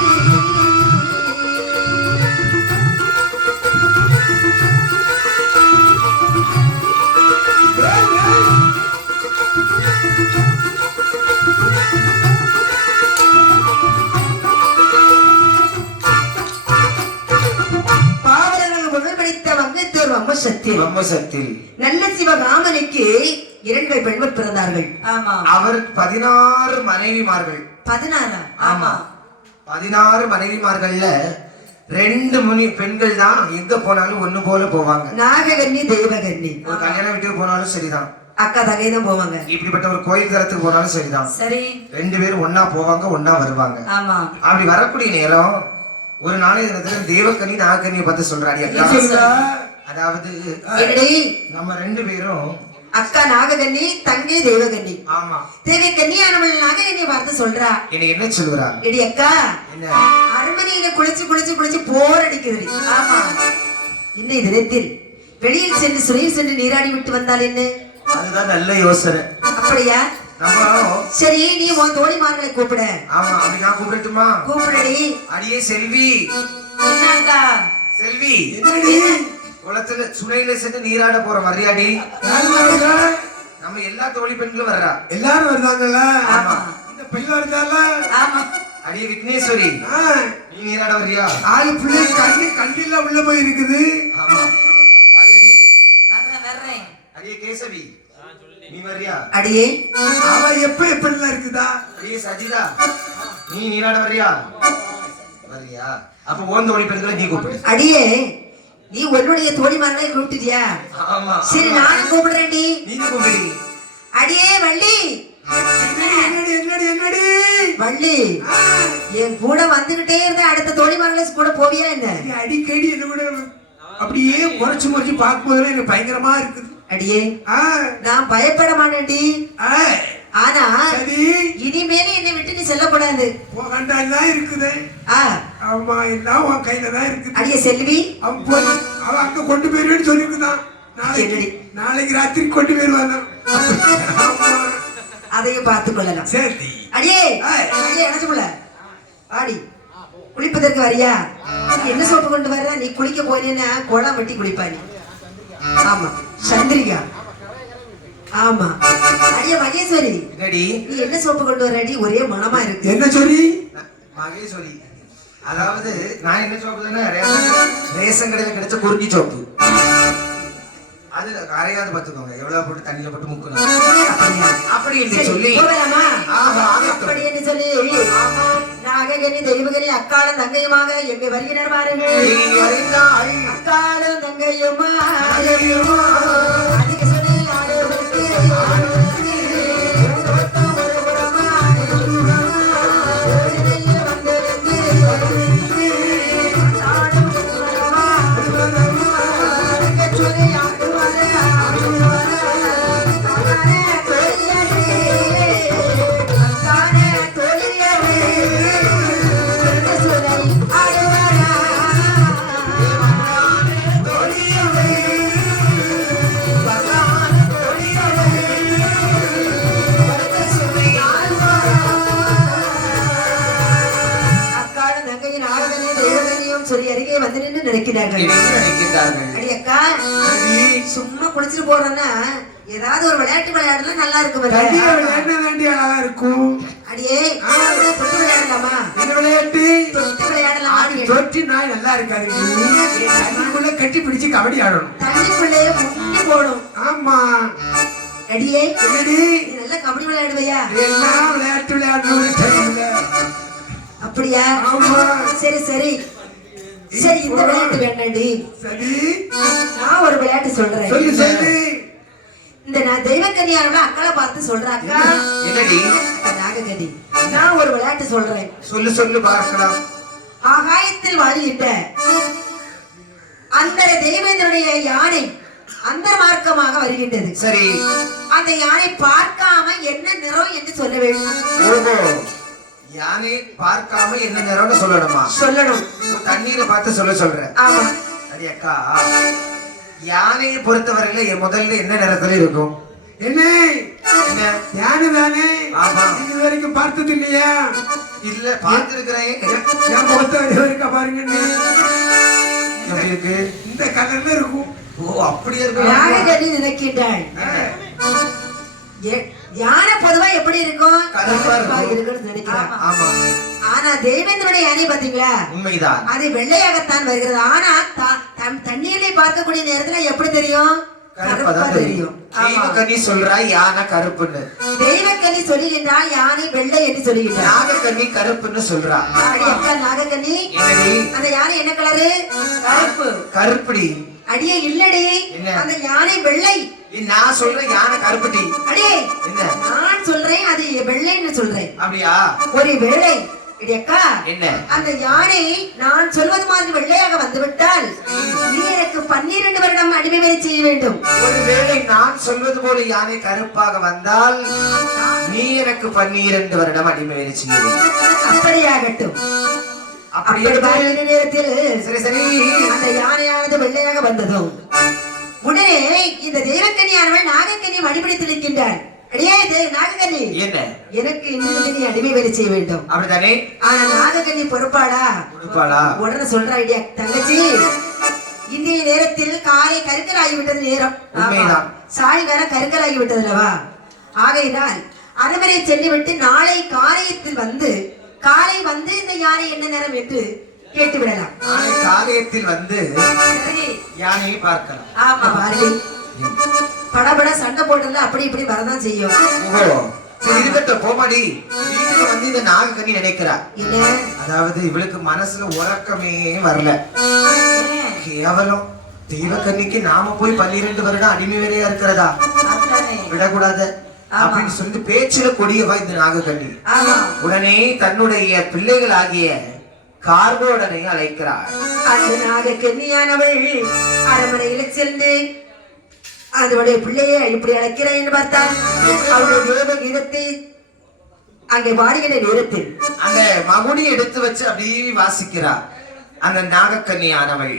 பாவலர்கள் புகழ் படைத்த வங்கத்தோர் வம்சத்தில் வம்சத்தில் நல்ல சிவகாமனுக்கு இரண்டு பெண்கள் பிறந்தார்கள். ஆமா அவருக்கு 16 மனைவிமார்கள். 16. ஆமா 16 மனைவிமார்கள்ல 2 பெண்கள் தான் எங்க போனாலும் ஒண்ணு போல போவாங்க. நாககன்னி தெய்வகன்னி. ஒரு கல்யாண வீட்டுக்கு போனாலும் சரிதான், அக்கா தங்கை தான் போவாங்க. இப்படிப்பட்ட ஒரு கோயில் தரத்துக்கு போனாலும் சரிதான், சரி 2 பேரும் ஒண்ணா போவாங்க, ஒண்ணா வருவாங்க. ஆமா அப்படி வரக்கூடிய நேரம் ஒரு நாளைய தினத்துல தேவக்கனி நாகக்கனியை பார்த்து சொல்றாடி, அக்கா அதாவது என்னடி நம்ம 2 பேரும் அக்கா நாககன்னி தங்கை தெய்வகன்னி. ஆமா தேவகன்னியானவள் நாககன்னியை பார்த்து சொல்றா, என்னை என்ன சொல்லுறா? எடி அக்கா என்ன? அரண்மனையில குளிச்சு குளிச்சு குளிச்சு போர் அடிக்குது. ஆமா, இன்னைய தினத்தில் வெளியில் சென்று சுரையில் சென்று நீராடி விட்டு வந்தால் என்ன? அதுதான் நல்ல யோசனை. அப்படியா? நம்ம சரி, நீ உன் தோழிமார்களை கூப்பிட. ஆமா, அப்படி நான் கூப்பிடட்டுமா? கூப்பிடடி. அடியே செல்வி, என்னக்கா செல்வி, குளத்துல சுனையில சென்று நீராட போற மரியாடி. நம்ம எல்லா தோழி பெண்களும் வர்றா. எல்லாரும் வருதாங்கல்ல? ஆமா. இந்த பையன் வருதால? ஆமா அடியே விக்னேஸ்வரி, நீ நீராட வர்றியா? ஆளு பிள்ளை கண்ணில உள்ள போய் இருக்குது. ஆமா. வாடியடி. வர்றேன் அடியே கேசவி, நீ வர்றியா? அடியே அவ எப்படிலாம் இருக்குதா? அடியே சஜிதா, நீ நீராட வர்றியா? வர்றியா? அப்ப ஓன் தோழி பெண்களை நீ கூப்பிடு. அடியே, நீ உன்னுடைய தோழிமார்களை கூப்பிட்டுட்டியா? ஆமா. சரி, நானும் கூப்பிடுறேன்டி. நீ கூப்பிடு. அடியே வள்ளி, என்னடி என்னடி என்னடி? வள்ளி, என் கூட வந்துகிட்டே இருந்த அடுத்த தோழிமார்களை கூட போவியா என்ன? நீ அடிக்கடி என்ன கூட அப்படியே முறைச்சு முறைச்சு பார்க்கும்போது எனக்கு பயங்கரமா இருக்குது. அடியே, நான் பயப்பட மாட்டேன்டி. ஆனா சரி, இனிமேலும் என்னை விட்டு நீ செல்லக்கூடாது. கண்டாதான் இருக்குது. ஆமா, எல்லாம் உன் கையில தான் இருக்குது. அடியே செல்வி, அவன் போய் அவன் அங்க கொண்டு போயிருவேன்னு சொல்லியிருக்குதான். நாளைக்கு ராத்திரி கொண்டு போயிருவாங்க. அதையும் பார்த்துக் கொள்ளலாம். சரி. அடியே அடியே நினைச்சுக்குள்ள ஆடி குளிப்பதற்கு வரியா? என்ன சோப்பு கொண்டு வர்ற? நீ குளிக்க போனேன்னா குளம் வெட்டி குளிப்பா நீ. ஆமா, சந்திரிகா. ஆமா, அடியே மகேஸ்வரி, என்னடி? நீ என்ன சோப்பு கொண்டு வர? அடி ஒரே மனமா இருக்கு. என்ன சொல்லி? மகேஸ்வரி, அதாவது நான் என்ன சோப்புன்னா ரேஷன் கடையில் கிடைச்ச குறுக்கி சோப்பு. அது கரையாது பாத்துக்கோங்க, எவ்வளவு போட்டு தண்ணியில போட்டு முக்கணும் அப்படியா? அப்படி என்று சரி, சொல்லி போகலாமா? ஆமா, ஆகட்டும். அப்படி என்று சொல்லி நாககனி தெய்வகனி அக்காலும் தங்கையுமாக எங்க வருகிறார் பாருங்கள். இங்கே வருகிறாள். அக்காலும் தங்கையுமா ஐயையோ. அதிக சொல்லி ஆடுவதற்கு ஒரு புறமா யோசனையில் வந்திருந்து ஆடும் புறமா தங்கச் சொல்லி ஆடுவாரே அக்கானே தோழியரே தங்கச் சொல்லி ஆடுவாரா அக்காடும் தங்கையின் ஆளுதனை தெய்வகனியும் சொல்லி அருகே வந்து நின்று நினைக்கிறார்கள். இதை நினைக்கின்றார்கள். அடி அக்கா, சும்மா குளிச்சுட்டு போறோம்னா ஏதாவது ஒரு விளையாட்டு விளையாடுனா நல்லா இருக்கும் பாரு. தண்ணியை விளையாடினா தாண்டி அழகா இருக்கும். அடியே தொட்டு விளையாடலாமா? என்ன விளையாட்டு? தொட்டு விளையாடலாம். ஆடி தொட்டி நாய் நல்லா இருக்காது. தண்ணிக்குள்ள கட்டி பிடிச்சு கபடி ஆடணும். தண்ணிக்குள்ளே முட்டி போடும். ஆமா. அடியே என்னடி? நீ நல்லா கபடி விளையாடுவையா? எல்லாம் விளையாட்டு விளையாடணும் டைம்ல. அப்படியா? ஆமா. சரி சரி சரி, இந்த விளையாட்டு வேண்டாண்டி. சரி, நான் ஒரு விளையாட்டு சொல்றேன். சொல்லு சொல்லு. இந்த நான் தெய்வக்கன்னியாரோட அக்காளை பார்த்து சொல்றேன். அக்கா என்னடி? நாகக்கன்னி, நான் ஒரு விளையாட்டு சொல்றேன். சொல்லு சொல்லு பார்க்கலாம். ஆகாயத்தில் வாழ்கின்ற அந்த தெய்வத்தினுடைய யானை அந்த மார்க்கமாக வருகின்றது. சரி. அந்த யானை பார்க்காம என்ன நிறம் என்று சொல்ல வேண்டும். ஓஹோ, யானை பார்க்காம என்ன நிறம்னு சொல்லணுமா? சொல்லணும். தண்ணீரை பார்த்து சொல்ற. ஆமா. சரி அக்கா, யானையை பொறுத்தவரையில முதல்ல என்ன நிறத்துல இருக்கும்? என்ன? என்ன? யானை தானே? ஆமா. இது வரைக்கும் பார்த்தது இல்லையா? இல்ல, பார்த்திருக்கிறேன். என் முகத்தை இருக்கா பாருங்க. எப்படி இருக்கு? இந்த கலர்ல இருக்கும். ஓ, அப்படியே இருக்கு. நாகக்கன்னி நினைக்கின்றாள். யானை பொதுவா எப்படி இருக்கும்? கருப்பா இருக்கும். இருக்குன்னு நினைக்கிறான். ஆமா, ஆனா தெய்வத்தினுடைய யானை பாத்தீங்களா, உண்மைதான். அது வெள்ளையாகத்தான் வருகிறது. ஆனா தண்ணீரிலே பார்க்கக்கூடிய நேரத்துல எப்படி தெரியும்? கருப்பா தெரியும். தெய்வக்கன்னி சொல்றா யானை கருப்புன்னு, தெய்வக்கன்னி சொல்லுகின்றால் யானை வெள்ளை என்று சொல்லுகின்றார். நாகக்கன்னி கருப்புன்னு சொல்றா. அடி அக்கா நாகக்கன்னி, என்னடி? அந்த யானை என்ன கலரு? கருப்பு. கருப்புடி. அடியே இல்லடி, என்ன? அந்த யானை வெள்ளை. நான் சொல்றேன் யானை கருப்புடி. அடியே என்ன? நான் சொல்றேன் அது வெள்ளைன்னு சொல்றேன். அப்படியா? ஒரு வேளை இடி அக்கா, என்ன? அந்த யானை நான் சொல்வது மாதிரி வெள்ளையாக வந்துவிட்டால் நீ எனக்கு 12 வருடம் அடிமை வேலை செய்ய வேண்டும். ஒருவேளை நான் சொல்வது போல யானை கருப்பாக வந்தால் நீ எனக்கு 12 வருடம் அடிமை வேலை செய்ய வேண்டும். அப்படியாகட்டும். அப்படி அப்படி பாருகிற நேரத்தில் சரி சரி, அந்த யானையானது வெள்ளையாக வந்ததும் உடனே இந்த தெய்வக்கன்னியானவள் நாகக்கன்னியை அடிபிடித்து நிற்கின்றாள். அடியே நாகக்கன்னி, என்ன? எனக்கு இன்று நீ அடிமை வேலை செய்ய வேண்டும். அப்படித்தானே? ஆனா நாகக்கன்னி பொறுப்பாளா? கொடுப்பாளா? உடனே சொல்றா, ஐடியா தங்கச்சி, இன்றைய நேரத்தில் காலை கருக்கல் ஆகிவிட்டது நேரம். உண்மைதான். சாயங்காலம் கருக்கல் ஆகிவிட்டதுலவா, ஆகையினால் அரவரை சென்றுவிட்டு நாளை காலை வந்து இந்த யானை என்ன நேரம் என்று கேட்டு விடலாம். நாளை காலையத்தில் வந்து சரி. யானையை பார்க்கலாம். ஆமா பாரதி, படபட சண்டை போட்டதுல அப்படி இப்படி வரதான் செய்யும். ஓஹோ, சரி இருக்கட்டும், போமாடி. வீட்டுக்கு வந்து இந்த நாகக்கன்னி நினைக்கிறா. என்ன? அதாவது இவளுக்கு மனசுல உறக்கமே வரல. கேவலம் தெய்வக்கன்னிக்கு நாம போய் 12 வருடம் அடிமை வேலையா இருக்கிறதா? விடக்கூடாது அப்படின்னு சொல்லிட்டு பேச்சுல கொடியவா இந்த நாகக்கன்னி. ஆமா. உடனே தன்னுடைய பிள்ளைகள் ஆகிய கார்கோடனை அழைக்கிறார். அந்த நாகக்கன்னியானவள் அரண்மனையில சென்று அதனுடைய பிள்ளையை இப்படி அழைக்கிறாய் என்று பார்த்தால் அவருடைய தேவ கீதத்தை அங்கே பாடுகிற நேரத்தில் அந்த மகுடி எடுத்து வச்சு அப்படியே வாசிக்கிறார் அந்த நாகக்கன்னியானவள்.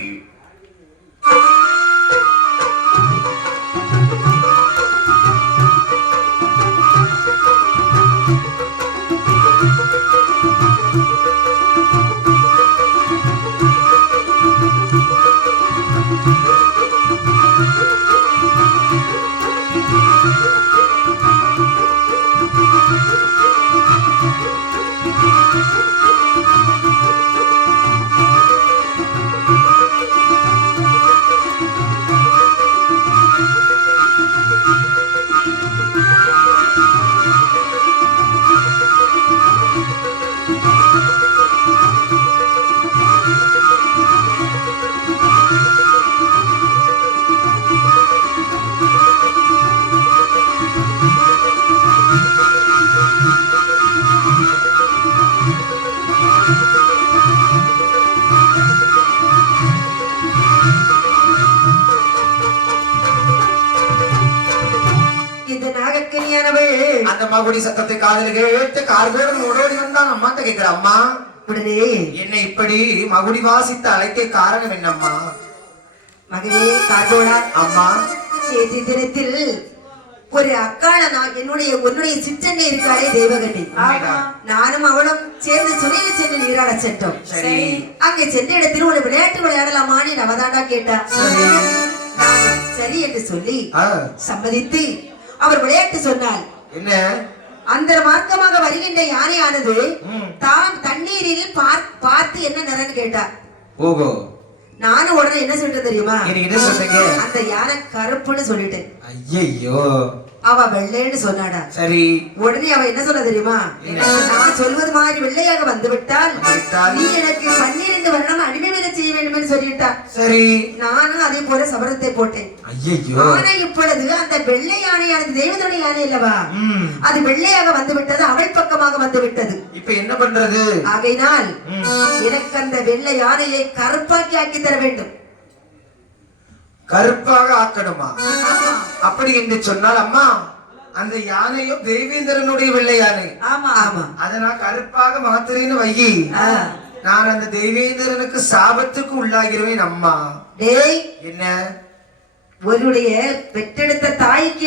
அரக்கனியானவள் அந்த மகுடி சத்தத்தை காதில் கேட்டு கார்கோடன் ஓடோடி வந்தான். அம்மா கேட்கிற அம்மா உடனே என்னை இப்படி மகுடி வாசித்து அழைக்க காரணம் என்னம்மா? மகனே கார்கோடா, அம்மா நேற்று தினத்தில் ஒரு அக்காள நான் உன்னுடைய சிற்றண்ணே இருக்காளே தேவகண்ணி, நானும் அவளும் சேர்ந்து சுனையில் சென்று நீராட சென்றோம். சரி. அங்கே சென்ற இடத்தில் ஒரு விளையாட்டு விளையாடலாமான்னு அவதாண்டா கேட்டா. நான் சரி என்று சொல்லி சம்மதித்து அவர் விளையாட்டு சொன்னாள். என்ன? அந்த மார்க்கமாக வருகின்ற யானையானது தான் தண்ணீரில் பார்த்து என்ன நிறன்னு கேட்டா. ஓகோ. நானும் உடனே என்ன சொல்லிட்டு தெரியுமா? என்ன சொன்னீங்க? அந்த யானை கருப்புன்னு சொல்லிட்டேன். ஐயோ, அவ வெள்ளைன்னு சொன்னாடா. சரி. உடனே அவ என்ன சொல்ல தெரியுமா? நான் சொல்வது மாதிரி வெள்ளையாக வந்து விட்டால் நீ எனக்கு 12 வருடம் அடிமை வேலை செய்ய வேண்டும் சொல்லிட்டா. சரி. நானும் அதே போல சபதத்தை போட்டேன். ஐயோ. ஆனா இப்பொழுது அந்த வெள்ளை யானையானது தெய்வத்துடைய யானை அல்லவா, அது வெள்ளையாக வந்து விட்டது, அவள் பக்கமாக வந்து விட்டது. இப்ப என்ன பண்றது? ஆகையினால் எனக்கு அந்த வெள்ளை யானையை கருப்பாக்கி ஆக்கி தர வேண்டும். கருப்பாக ஆக்கணுமா? அப்படி என்று சொன்னால் அம்மா, அந்த யானையும் தேவேந்திரனுடைய வெள்ளை யானை. ஆமா ஆமா. அதை நான் கருப்பாக மாத்துறேன்னு வையி, நான் அந்த தேவேந்திரனுக்கு சாபத்துக்கு உள்ளாகிறவேன் அம்மா. டேய், என்ன? உன்னுடைய பெற்றெடுத்த தாய்க்கு